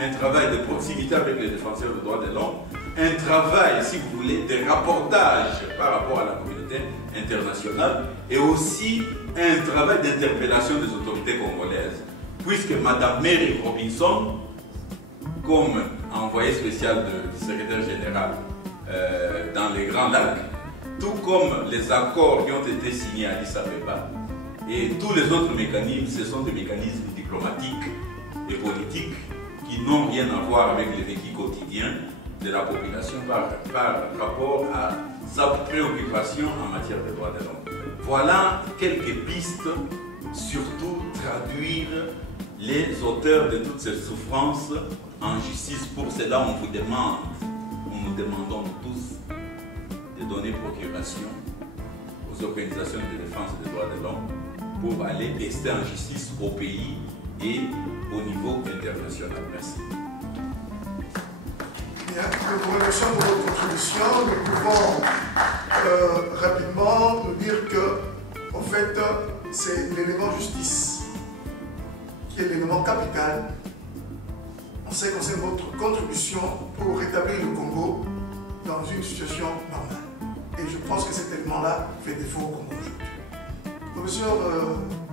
un travail de proximité avec les défenseurs des droits de l'homme, un travail, si vous voulez, de rapportage par rapport à la communauté internationale et aussi un travail d'interpellation des autorités congolaises. Puisque Mme Mary Robinson, comme envoyé spécial du secrétaire général dans les Grands Lacs, tout comme les accords qui ont été signés à Addis Abeba et tous les autres mécanismes, ce sont des mécanismes diplomatiques et politiques qui n'ont rien à voir avec les vécus quotidiens de la population par rapport à sa préoccupation en matière de droits de l'homme. Voilà quelques pistes, surtout traduire les auteurs de toutes ces souffrances en justice. Pour cela, on vous demande, nous demandons tous de donner procuration aux organisations de défense des droits de l'homme pour aller tester en justice au pays et au niveau international. Merci. Bien, nous vous remercions pour votre contribution. Nous pouvons rapidement nous dire que, en fait, c'est l'élément justice qui est l'élément capital en ce qui concerne votre contribution pour rétablir le Congo dans une situation normale. Et je pense que cet élément-là fait défaut au Congo aujourd'hui. Professeur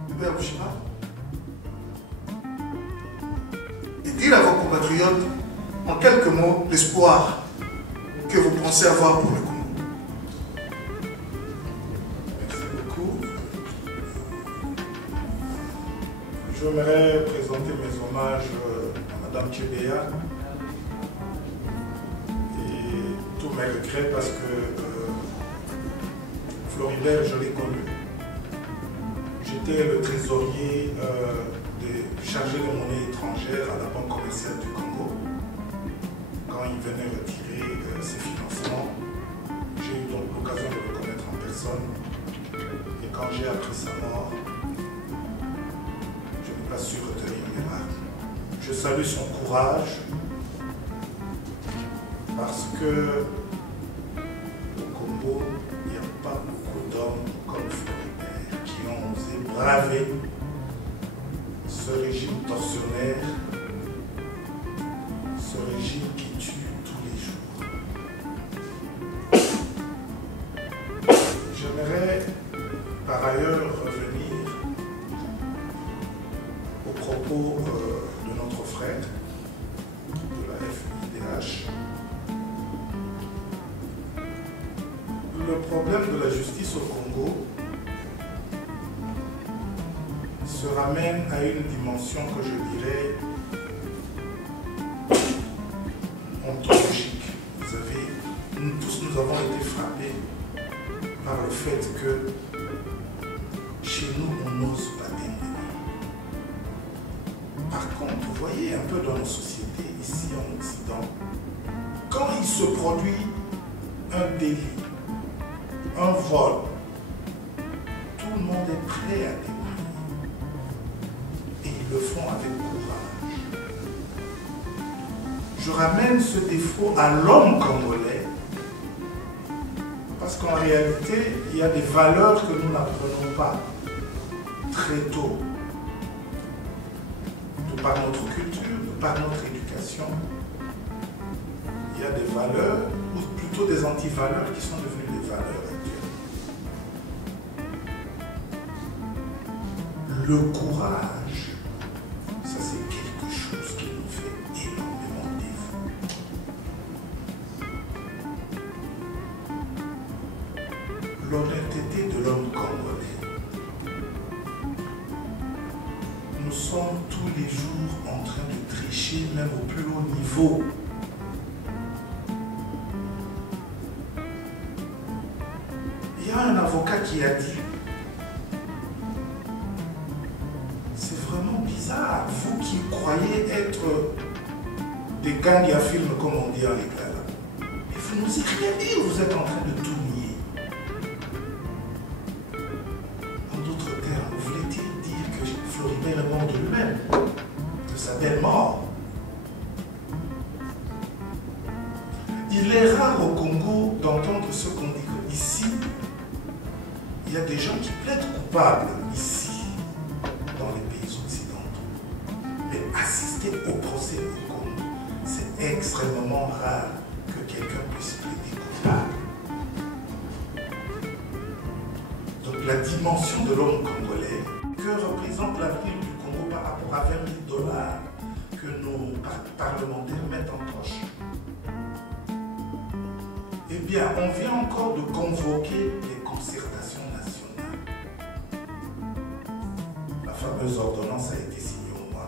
Hubert Bouchima, et dire à vos compatriotes en quelques mots l'espoir que vous pensez avoir pour le Congo. Merci beaucoup. J'aimerais présenter mes hommages à Mme Tchebeya et tous mes regrets parce que Floribert, je l'ai connu. J'étais le trésorier chargé de monnaie étrangère à la Banque commerciale du Congo. Quand il venait retirer ses financements, j'ai eu donc l'occasion de le connaître en personne. Et quand j'ai appris sa mort, je n'ai pas su retenir mes larmes. Je salue son courage parce que au Congo, il n'y a pas beaucoup d'hommes comme Floribert qui ont osé braver ce régime tortionnaire, ce régime qui tue tous les jours. J'aimerais par ailleurs revenir aux propos de notre frère de la FIDH. Le problème de la justice au Congo se ramène à une dimension que je dirais nous avons été frappés par le fait que chez nous, on n'ose pas témoigner. Par contre, vous voyez un peu dans nos sociétés, ici en Occident, quand il se produit un délit, un vol, tout le monde est prêt à témoigner. Et ils le font avec courage. Je ramène ce défaut à l'homme congolais parce qu'en réalité, il y a des valeurs que nous n'apprenons pas très tôt, de par notre culture, de par notre éducation. Il y a des valeurs, ou plutôt des antivaleurs qui sont devenues des valeurs actuelles. Le courage, ça c'est quelque chose qui nous fait énormément défaut. L'honnêteté de l'homme congolais. Nous sommes tous les jours en train de tricher, même au plus haut niveau. Il y a un avocat qui a dit, c'est vraiment bizarre, vous qui croyez être des gangs à film comme on dit en légal, et vous nous dites rien dire, vous êtes en train de tout nier. En d'autres termes, voulait-il dire que Floribert est mort de lui-même, de sa belle mort? Il est rare au Congo d'entendre ce qu'on dit ici. Il y a des gens qui plaident coupables ici, dans les pays occidentaux. Mais assister au procès au Congo, c'est extrêmement rare que quelqu'un puisse plaider coupable. Donc la dimension de l'homme congolais, que représente l'avenir du Congo par rapport à 20 000 $ que nos parlementaires mettent en poche. Eh bien, on vient encore de convoquer les concertations nationales. La fameuse ordonnance a été signée au mois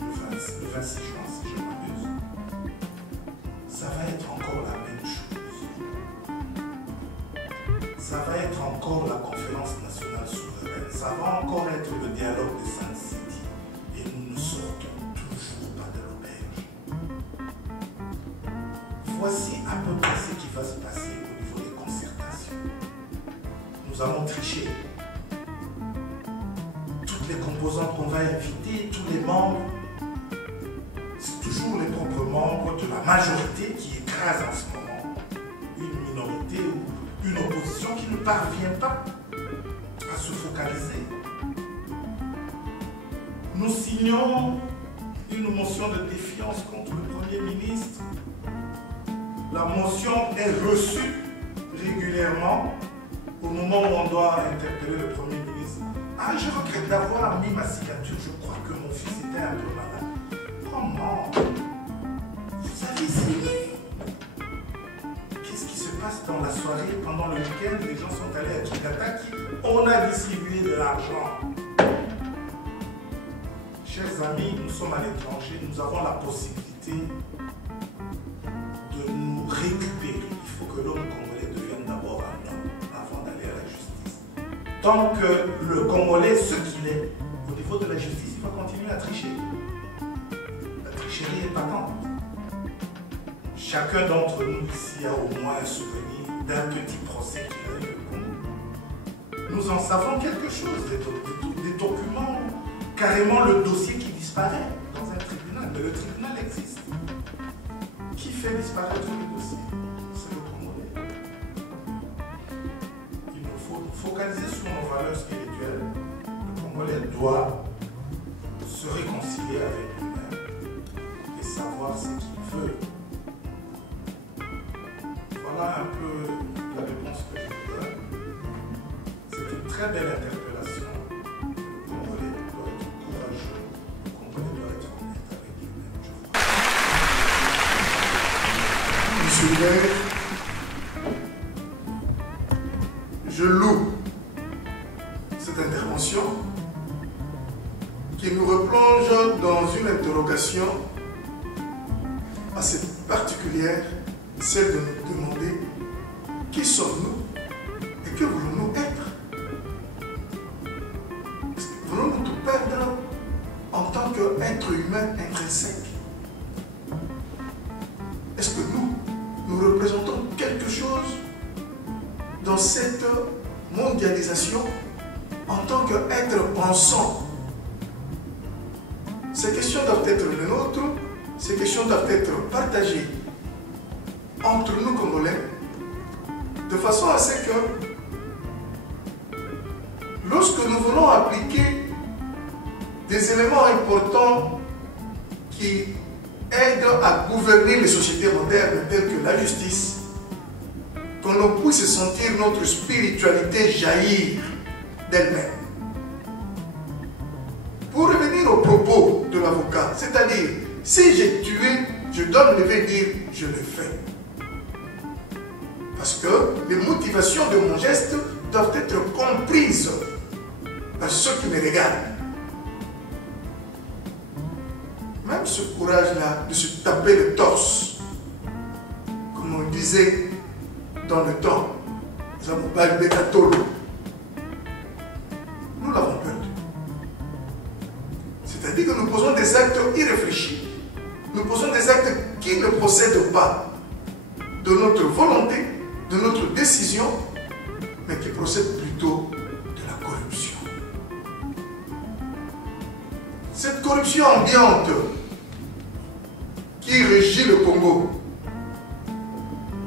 le 26 juin, si je ne m'abuse. Ça va être encore la même chose. Ça va être encore la conférence nationale souveraine. Ça va encore être le dialogue de Sun City. Et nous ne sortons toujours pas de l'auberge. Voici à peu près ce qui va se passer au niveau des concertations. Nous allons tricher. Toutes les composantes qu'on va inviter, tous les membres, c'est toujours les propres membres de la majorité qui écrasent en ce moment une minorité ou une opposition qui ne parvient pas à se focaliser. Nous signons une motion de défiance contre le Premier ministre. La motion est reçue régulièrement au moment où on doit interpeller le Premier ministre. Ah, je regrette d'avoir mis ma signature, je crois que mon fils était un peu malade. Comment? Vous avez signé? Qu'est-ce qui se passe dans la soirée, pendant le week-end? Les gens sont allés à Kigataki, on a distribué de l'argent. Chers amis, nous sommes à l'étranger, nous avons la possibilité de nous récupérer. Il faut que l'homme congolais devienne d'abord un homme avant d'aller à la justice. Tant que le Congolais, ce qu'il est, au niveau de la justice, il va continuer à tricher. La tricherie est patente. Chacun d'entre nous ici a au moins un souvenir d'un petit procès qu'il a eu au Congo. Nous en savons quelque chose, des documents, carrément le dossier qui disparaît dans un tribunal. Mais le tribunal existe. Qui fait disparaître le dossier? C'est le Congolais. Il nous faut focaliser sur nos valeurs spirituelles. Le Congolais doit se réconcilier avec lui-même et savoir ce qu'il veut. Voilà un peu la réponse que je vous donne. C'est une très belle interpellation. Le Congolais doit être courageux. Le Congolais doit être honnête avec lui-même. Monsieur le maire, je loue cette intervention qui nous replonge dans une interrogation assez particulière, celle de nous demander qui sommes-nous et que voulons-nous être? Voulons-nous tout perdre en tant qu'être humain intrinsèque? Est-ce que nous représentons quelque chose dans cette mondialisation en tant qu'être pensant? Ces questions doivent être les nôtres, ces questions doivent être partagées entre nous Congolais, de façon à ce que lorsque nous voulons appliquer des éléments importants qui aident à gouverner les sociétés modernes telles que la justice, qu'on puisse sentir notre spiritualité jaillir d'elle-même. Pour revenir au propos de l'avocat, c'est-à-dire, si j'ai tué, je dois me lever et dire, je le fais. Parce que les motivations de mon geste doivent être comprises par ceux qui me regardent. Même ce courage-là de se taper le torse, comme on disait dans le temps, nous l'avons perdu. C'est-à-dire que nous posons des actes irréfléchis. Nous posons des actes qui ne procèdent pas de notre volonté, de notre décision, mais qui procèdent plutôt de la corruption. Cette corruption ambiante qui régit le Congo,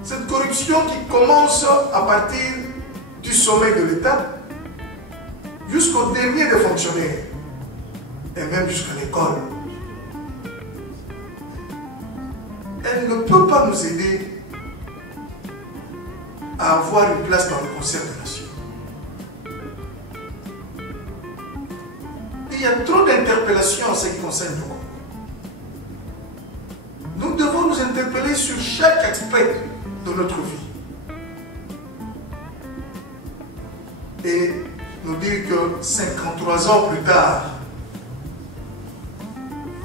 cette corruption qui commence à partir du sommet de l'État jusqu'au dernier des fonctionnaires et même jusqu'à l'école, elle ne peut pas nous aider à avoir une place dans le concert des nations. Il y a trop d'interpellations en ce qui concerne le Congo. Nous devons nous interpeller sur chaque aspect de notre vie. Et nous dire que 53 ans plus tard,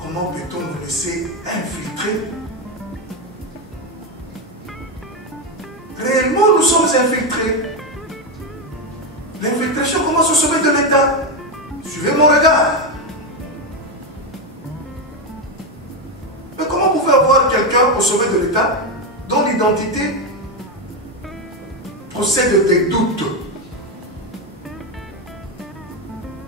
comment peut-on nous laisser infiltrer? Réellement, nous sommes infiltrés. L'infiltration commence au sommet de l'État. Suivez mon regard. Mais comment pouvez-vous avoir quelqu'un au sommet de l'État dont l'identité procède des doutes?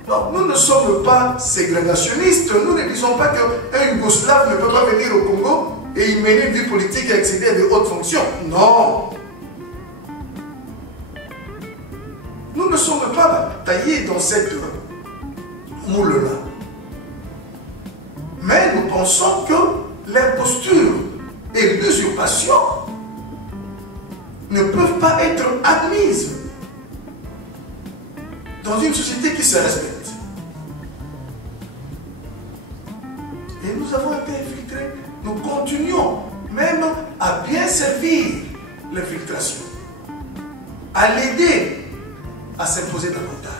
Non, nous ne sommes pas ségrégationnistes. Nous ne disons pas qu'un Yougoslave ne peut pas venir au Congo et y mener une vie politique et accéder à de hautes fonctions. Non. Nous ne sommes pas taillés dans cette moule-là. Mais nous pensons que l'imposture et l'usurpation ne peuvent pas être admises dans une société qui se respecte. Et nous avons été infiltrés. Nous continuons même à bien servir l'infiltration, à l'aider à s'imposer davantage.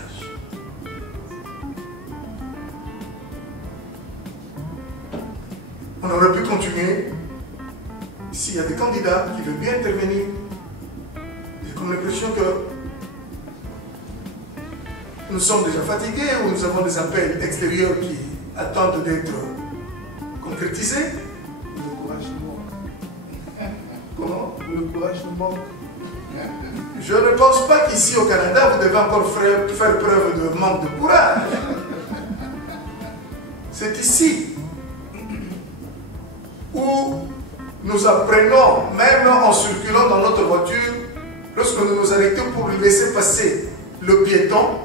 On aurait pu continuer. S'il y a des candidats qui veulent bien intervenir, j'ai comme l'impression que nous sommes déjà fatigués ou nous avons des appels extérieurs qui attendent d'être concrétisés. Le courage nous manque. Comment? Le courage nous manque. Je ne pense pas qu'ici au Canada, vous devez encore faire preuve de manque de courage. C'est ici où nous apprenons, même en circulant dans notre voiture, lorsque nous nous arrêtons pour laisser passer le piéton,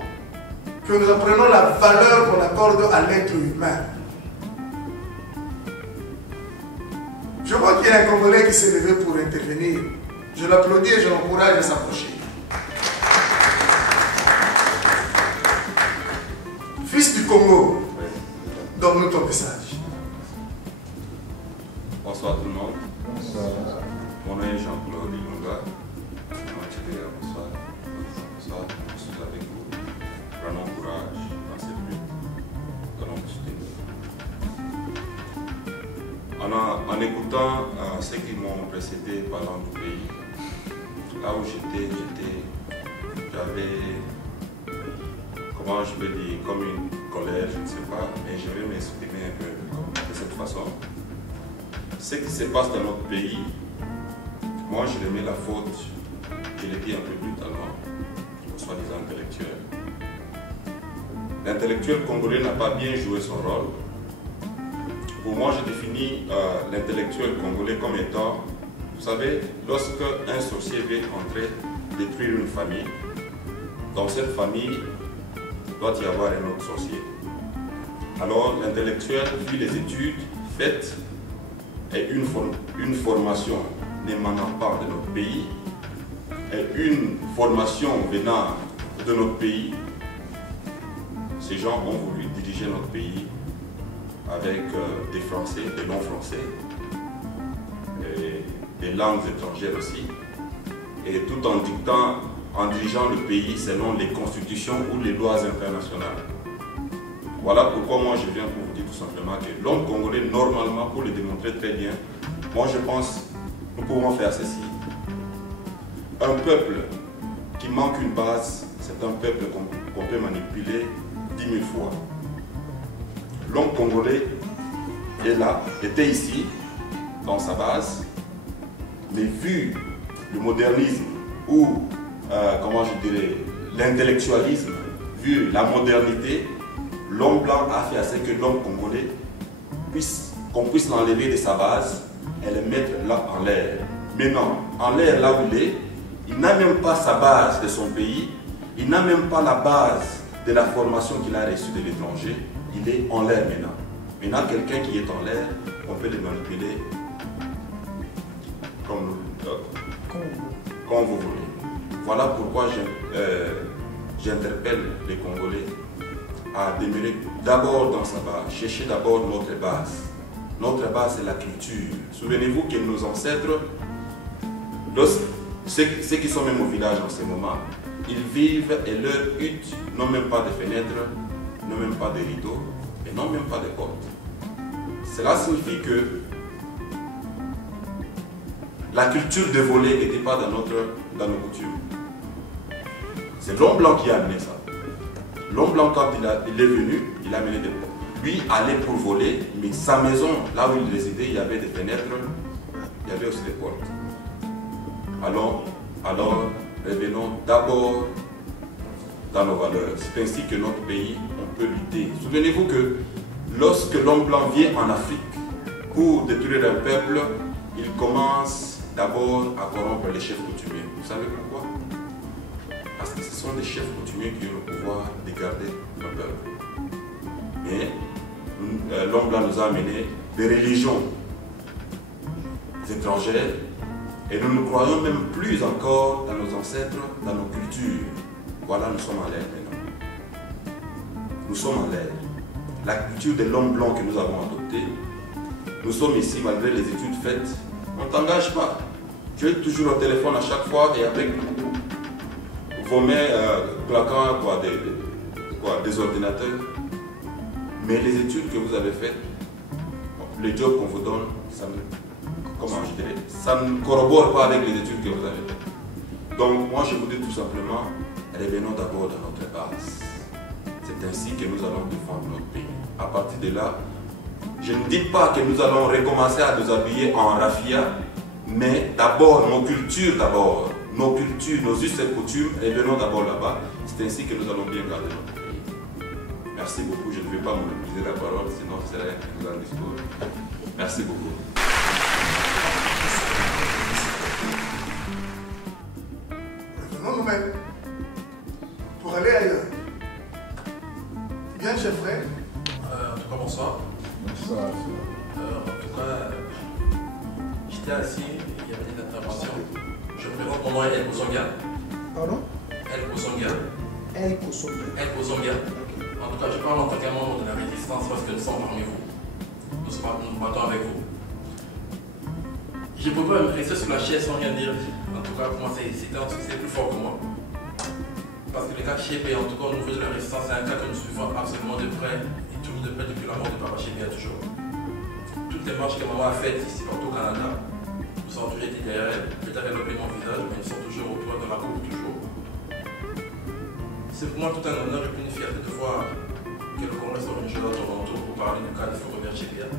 que nous apprenons la valeur qu'on accorde à l'être humain. Je vois qu'il y a un Congolais qui s'est levé pour intervenir. Je l'applaudis et je l'encourage à s'approcher. Fils du Congo, donne-nous ton message. Bonsoir tout le monde. Bonsoir. Mon nom est Jean-Claude Ilunga. Bonsoir. Bonsoir. Je suis avec vous. Prenons courage dans cette lutte que l'on soutenir. En écoutant ceux qui m'ont précédé parlant du pays, là où j'étais, j'avais, comment je vais dire, comme une colère, je ne sais pas, mais je vais m'exprimer un peu de cette façon. Ce qui se passe dans notre pays, moi je remets la faute, je l'ai dit un peu plus tard, aux soi-disant intellectuels. L'intellectuel congolais n'a pas bien joué son rôle. Pour moi, je définis l'intellectuel congolais comme étant, vous savez, lorsque un sorcier vient entrer, détruire une famille, dans cette famille, doit y avoir un autre sorcier. Alors, l'intellectuel, vu les études faites et une formation n'émanant pas de notre pays, et une formation venant de notre pays, ces gens ont voulu diriger notre pays avec des Français, des non-Français, des langues étrangères aussi, et tout en dirigeant le pays selon les constitutions ou les lois internationales. Voilà pourquoi moi je viens pour vous dire tout simplement que l'homme congolais, normalement, pour le démontrer très bien, moi je pense nous pouvons faire ceci. Un peuple qui manque une base, c'est un peuple qu'on peut manipuler 10 000 fois. L'homme congolais est là, était ici, dans sa base, mais vu le modernisme ou, comment je dirais, l'intellectualisme, vu la modernité, l'homme blanc a fait assez que l'homme congolais qu'on puisse l'enlever de sa base et le mettre là en l'air. Maintenant, en l'air, là où il n'a même pas sa base de son pays, il n'a même pas la base de la formation qu'il a reçue de l'étranger, il est en l'air maintenant. Maintenant, quelqu'un qui est en l'air, on peut le manipuler comme vous voulez. Voilà pourquoi j'interpelle les Congolais à demeurer d'abord dans sa base, chercher d'abord notre base. Notre base, c'est la culture. Souvenez-vous que nos ancêtres, ceux qui sont même au village en ce moment, ils vivent et leurs huttes n'ont même pas de fenêtres, n'ont même pas de rideaux et n'ont même pas de portes. Cela signifie que la culture de voler n'était pas dans nos coutumes. C'est l'homme blanc qui a amené ça. L'homme blanc, quand il est venu, il a amené des portes. Lui allait pour voler, mais sa maison, là où il résidait, il y avait des fenêtres, il y avait aussi des portes. Alors revenons d'abord dans nos valeurs. C'est ainsi que notre pays, on peut lutter. Souvenez-vous que lorsque l'homme blanc vient en Afrique pour détruire un peuple, il commence d'abord à corrompre les chefs coutumiers. Vous savez pourquoi? Parce que ce sont des chefs coutumiers qui ont le pouvoir de garder le peuple. Mais l'homme blanc nous a amené des religions étrangères et nous ne croyons même plus encore dans nos ancêtres, dans nos cultures. Voilà, nous sommes en l'air maintenant. Nous sommes en l'air. La culture de l'homme blanc que nous avons adoptée, nous sommes ici malgré les études faites. On ne t'engage pas. Tu es toujours au téléphone à chaque fois et avec vos mains claquant des ordinateurs. Mais les études que vous avez faites, le job qu'on vous donne, ça ne corrobore pas avec les études que vous avez faites. Donc moi je vous dis tout simplement, revenons d'abord dans notre base. C'est ainsi que nous allons défendre notre pays. À partir de là, je ne dis pas que nous allons recommencer à nous habiller en raffia, mais d'abord nos cultures, nos us et coutumes, revenons d'abord là-bas. C'est ainsi que nous allons bien garder notre pays. Merci beaucoup. Je ne vais pas monopoliser la parole, sinon ce serait un grand discours. Merci beaucoup. Revenons nous-mêmes pour aller ailleurs. Bien, chef frère. En tout cas, bonsoir. Bonsoir. En tout cas, j'étais assis, il y avait des interventions. Je présente mon nom El Kosonga. Pardon? El Kosonga. El Kosonga. El Kosonga. En tout cas, je parle en tant qu'un membre de la résistance parce que nous sommes parmi vous. Nous battons avec vous. Je ne peux pas me rester sur la chaise sans rien dire. En tout cas, pour moi, c'est plus fort que moi. Parce que le cas de Chébé, en tout cas au niveau de la résistance, c'est un cas que nous suivons absolument de près, et tout de près depuis la mort de Papa Chébé toujours. Toutes les marches que maman a faites ici partout au Canada, nous Ils ont toujours été derrière elle. Peut-être qu'elle a oublié mon visage, mais ils sont toujours autour de la coupe, toujours. C'est pour moi tout un honneur et puis une fierté de voir que le Congrès s'organise à Toronto pour parler du cas de Floribert Chebeya.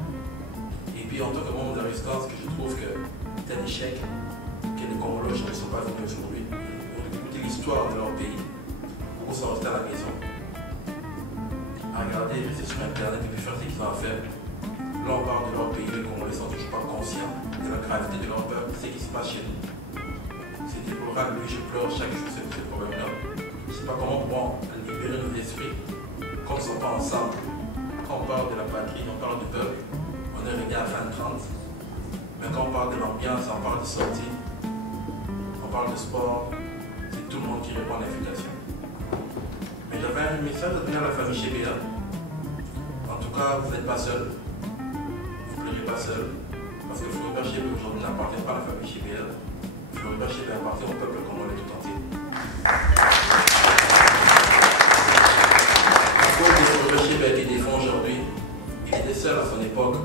Et puis en tant que membre de la résistance, que je trouve que c'est un échec que les Congolais ne sont pas venus aujourd'hui pour écouter l'histoire de leur pays. Beaucoup sont restés à la maison, à regarder, rester sur Internet et puis faire ce qu'ils ont à faire. Là on parle de leur pays, les Congolais ne sont toujours pas conscients de la gravité de leur peuple, ce qui se passe chez nous. C'est déplorable, lui je pleure chaque jour sur ces problèmes-là. Je ne sais pas comment on peut libérer nos esprits quand on ne sont pas ensemble. Quand on parle de la patrie, on parle du peuple, on est réunis à 20h30. Mais quand on parle de l'ambiance, on parle de sortie, on parle de sport, c'est tout le monde qui répond à l'invitation. Mais j'avais un message à donner à la famille Chebeya. En tout cas, vous n'êtes pas seul. Vous ne pleurez pas seul. Parce que Floribert Chebeya aujourd'hui n'appartient pas à la famille Chebeya. Floribert Chebeya appartient au peuple congolais tout entier. La cause de Floribert Chebeya qui défend aujourd'hui, il était seul à son époque,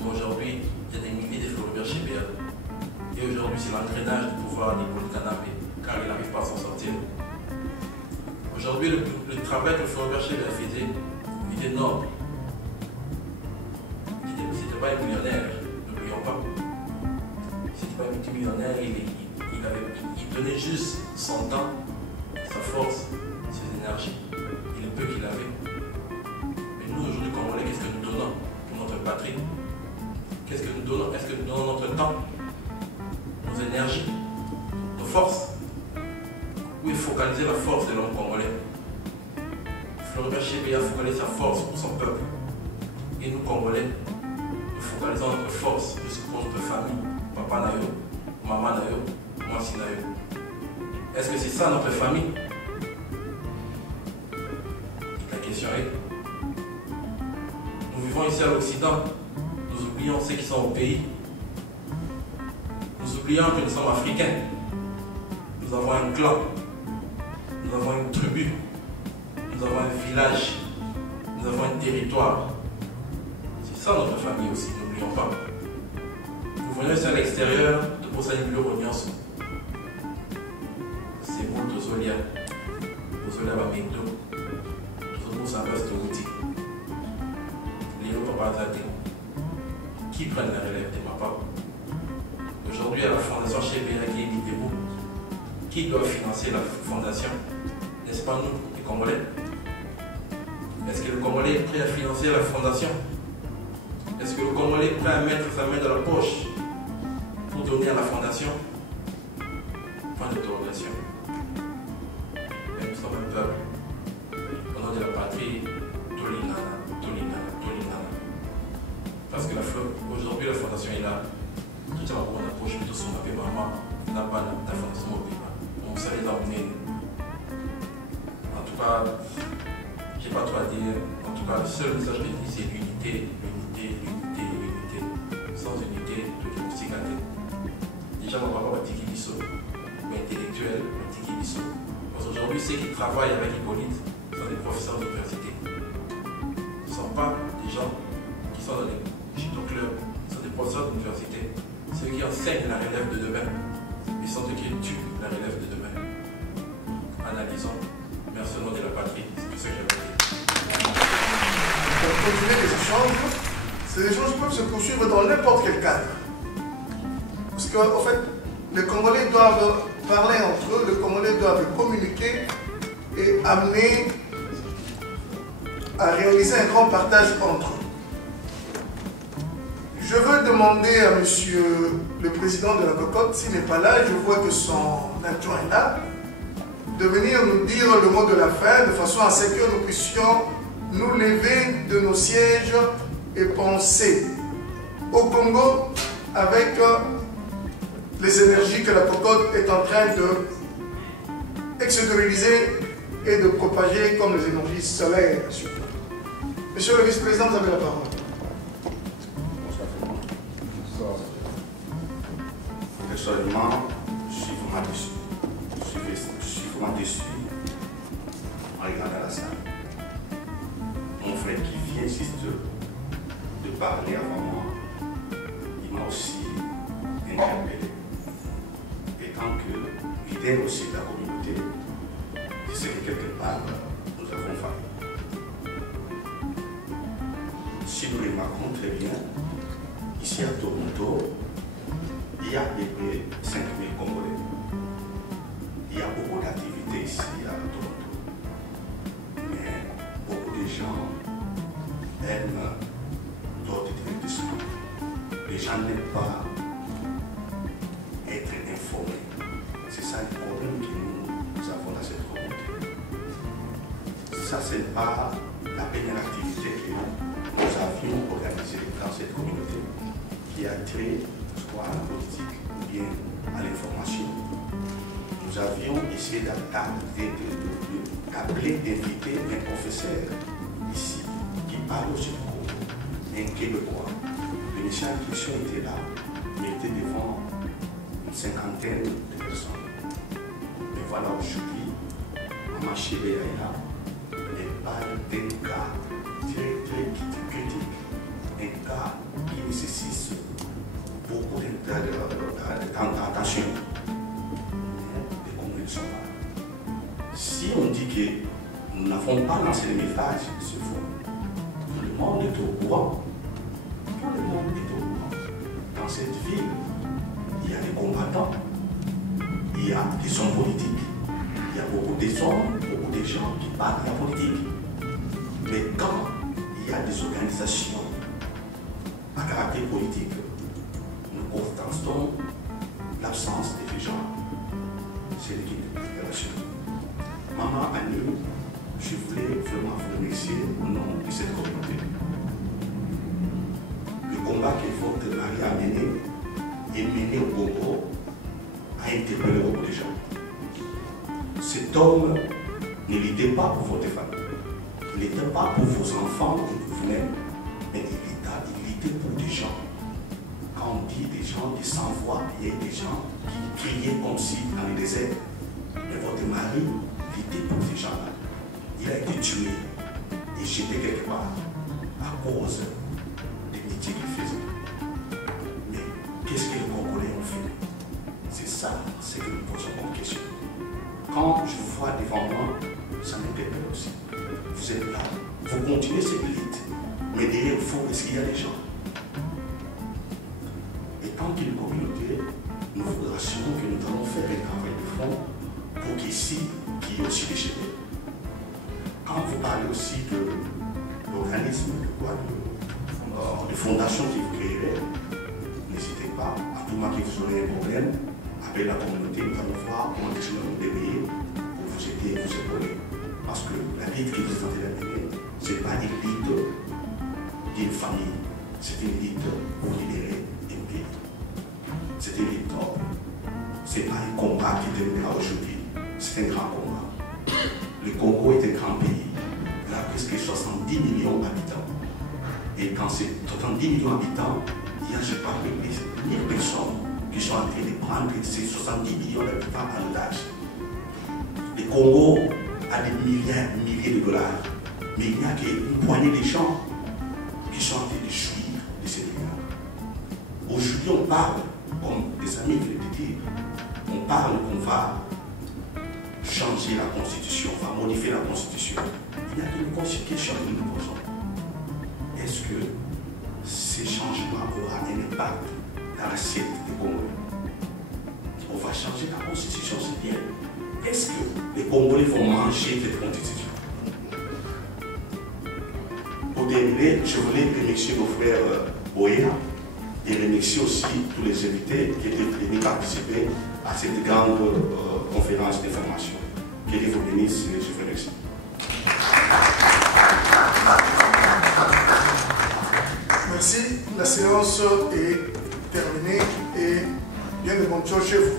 mais aujourd'hui, il y a des milliers de Floribert Chebeya. Et aujourd'hui, c'est l'engrenage du pouvoir d'Hippolyte Canapé, car il n'arrive pas à s'en sortir. Aujourd'hui, le travail que Floribert Chebeya faisait, il était noble. C'était pas un millionnaire, n'oublions pas. C'était pas un multimillionnaire, il donnait juste son temps, sa force, ses énergies et le peu qu'il avait. Mais nous, aujourd'hui, Congolais, qu'est-ce que nous donnons pour notre patrie? Qu'est-ce que nous donnons? Est-ce que nous donnons notre temps, nos énergies, nos forces? Où est focaliser la force de l'homme congolais? Floribert Chebeya focalise sa force pour son peuple. Et nous, Congolais, nous focalisons notre force pour notre famille. Papa Nayo, Maman Nayo, Mwasi Nayo. Est-ce que c'est ça notre famille? La question est, nous vivons ici à l'Occident, nous oublions ceux qui sont au pays. Nous oublions que nous sommes africains. Nous avons un clan, nous avons une tribu, nous avons un village, nous avons un territoire. C'est ça notre famille aussi, n'oublions pas. Vous venez à l'extérieur de Bosani Bleu-Rognansou. C'est pour Tozolia. Tozolia Bamendo. Tozolia Sambas Togouti. Léo Papazate. Qui prennent la relève des papas? Aujourd'hui, à la Fondation Chebeya qui est mise debout, qui doit financer la fondation? N'est-ce pas nous, les Congolais? Est-ce que le Congolais est prêt à financer la fondation? Est-ce que le Congolais est prêt à mettre sa main dans la poche pour donner à la fondation? Point d'interrogation. Mais nous sommes un peuple. Au nom de la patrie, Tolinana, Tolinana, Tolinana. Parce que aujourd'hui, la fondation est là. Tout ça va pour la poche, tout son appel maman, n'a pas la fondation au pays. On sait les emmener. En tout cas, j'ai pas trop à dire. En tout cas, le seul message que je dis, c'est l'unité, l'unité, l'unité, l'unité. Sans unité, tout est aussi gâté. Déjà, mon papa va dire qu'il est intellectuel, Tiki Bisso. Parce qu'aujourd'hui, ceux qui travaillent avec Hippolyte sont des professeurs d'université. Ce ne sont pas des gens qui sont dans les gîtes-clubs, ce sont des professeurs d'université. Ceux qui enseignent la relève de demain. Ils sont ceux qui tuent la relève de demain. Analysons. Merci au nom de la patrie. C'est tout ce que j'avais dit. Pour continuer les échanges, ces échanges peuvent se poursuivre dans n'importe quel cadre. Parce qu'en fait, les Congolais doivent parler entre eux, les Congolais doivent communiquer et amener à réaliser un grand partage entre eux. Je veux demander à monsieur le président de la cocotte, s'il n'est pas là, je vois que son adjoint est là, de venir nous dire le mot de la fin, de façon à ce que nous puissions nous lever de nos sièges et penser au Congo avec les énergies que la cocotte est en train de extérioriser et de propager comme les énergies solaires. Monsieur le vice-président, vous avez la parole. Personnellement, je suis vraiment déçu. Je suis vraiment déçu en regardant la salle. Mon frère qui vient juste de parler avant moi, il m'a aussi interpellé. l'intérêt aussi de la communauté, c'est que quelque part, nous avons failli. Si nous remarquons très bien, ici à Toronto, il y a à peu près 5 000 Congolais. Il y a beaucoup d'activités ici à Toronto. Mais beaucoup de gens aiment d'autres divertissements. Les gens n'aiment pas être informés. C'est ça le problème que nous avons dans cette communauté. Ça, ce n'est pas la première activité que nous avions organisée dans cette communauté qui a trait soit à la politique ou bien à l'information. Nous avions essayé d'appeler, d'inviter un professeur ici qui parle aussi du Congo, un Québécois. Le monsieur en question était là, mais était devant une cinquantaine de personnes. Mais voilà, aujourd'hui, Maman Chébé est là. Elle parle d'un cas très critique, un cas qui nécessite beaucoup d'attention. Les Congolais sont là. Si on dit que nous n'avons pas lancé le message, c'est faux. Tout le monde est au courant. Tout le monde est au courant. Dans cette ville, il y a des combattants, il y a des hommes politiques, il y a beaucoup d'hommes, beaucoup de gens qui parlent de la politique. Mais quand il y a des organisations à caractère politique, nous constatons l'absence des gens. C'est l'équipe de relation. Maman Annie, je voulais vraiment vous remercier au nom de cette communauté. Le combat que votre mari a mené est mené au Congo à interpeller beaucoup de gens. Cet homme ne l'était pas pour votre famille, il n'était pas pour vos enfants ou pour vous-même, mais il était pour des gens. Quand on dit des gens de sans voix, il y a des gens qui criaient comme si dans le désert. Mais votre mari, il était pour ces gens-là. Il a été tué et jeté quelque part à cause des métiers qu'il faisait. Mais qu'est-ce que les Congolais ont fait? C'est ça, c'est que nous posons comme question. Quand je vous vois devant moi, ça m'interpelle aussi. Vous êtes là, vous continuez cette lutte, mais derrière vous, est-ce qu'il y a des gens? Et tant qu'il y a une communauté, nous vous rassurons que nous allons faire un travail de fond pour qu'ici, qu'il y ait aussi des chefs. Quand vous parlez aussi de l'organisme, de fondation qui vous créerez, n'hésitez pas, à tout moment que vous aurez un problème, appelez la communauté, nous allons voir comment nous nous débrouiller pour vous aider et vous épauler. Parce que la lutte que vous êtes en train de mener, ce n'est pas une lutte d'une famille, c'est une lutte pour libérer un pays. C'est une lutte noble. Ce n'est pas un combat qui terminera aujourd'hui, c'est un grand combat. Le Congo est un grand pays. Il a presque 70 millions d'habitants. Et dans ces 70 millions d'habitants, il y a, je parle de 1000 personnes qui sont en train de prendre ces 70 millions d'habitants en otage. Le Congo a des milliers de dollars. Mais il n'y a qu'une poignée de gens qui sont en train de jouir de ces milliards. Aujourd'hui, on parle, comme des amis viennent de dire, on parle qu'on va changer la Constitution, on va modifier la Constitution. Il n'y a qu'une Constitution que nous posons. Est-ce que ces changements auront un impact dans l'assiette des Congolais? On va changer la Constitution, c'est bien. Est-ce que les Congolais vont manger cette Constitution? Pour terminer, je voulais remercier nos frères Boya et remercier aussi tous les invités qui étaient venus participer à cette grande conférence d'information. Que Dieu vous bénisse et je vous remercie. Merci. La séance est terminée et bien de bonne chose chez vous.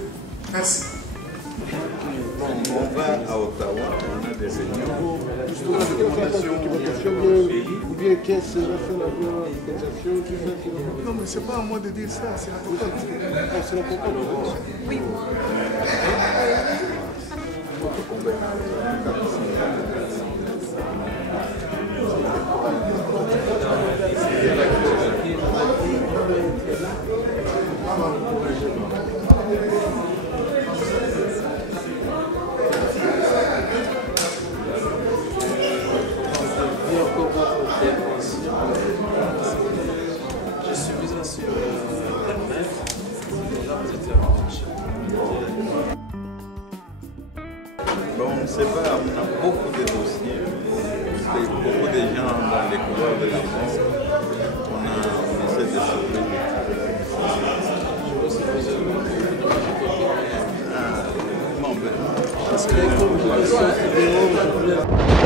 Merci. On va à Ottawa, on a des réunions. Ou bien qu'est-ce que c'est la organisation? Non, mais c'est pas à moi de dire ça, c'est la cocotte. C'est la cocotte. Oui. Bon, on ne sait pas, on a beaucoup de dossiers, beaucoup de gens dans les couloirs de la mort. On essaie de sauver. Bon, ben, parce que comme je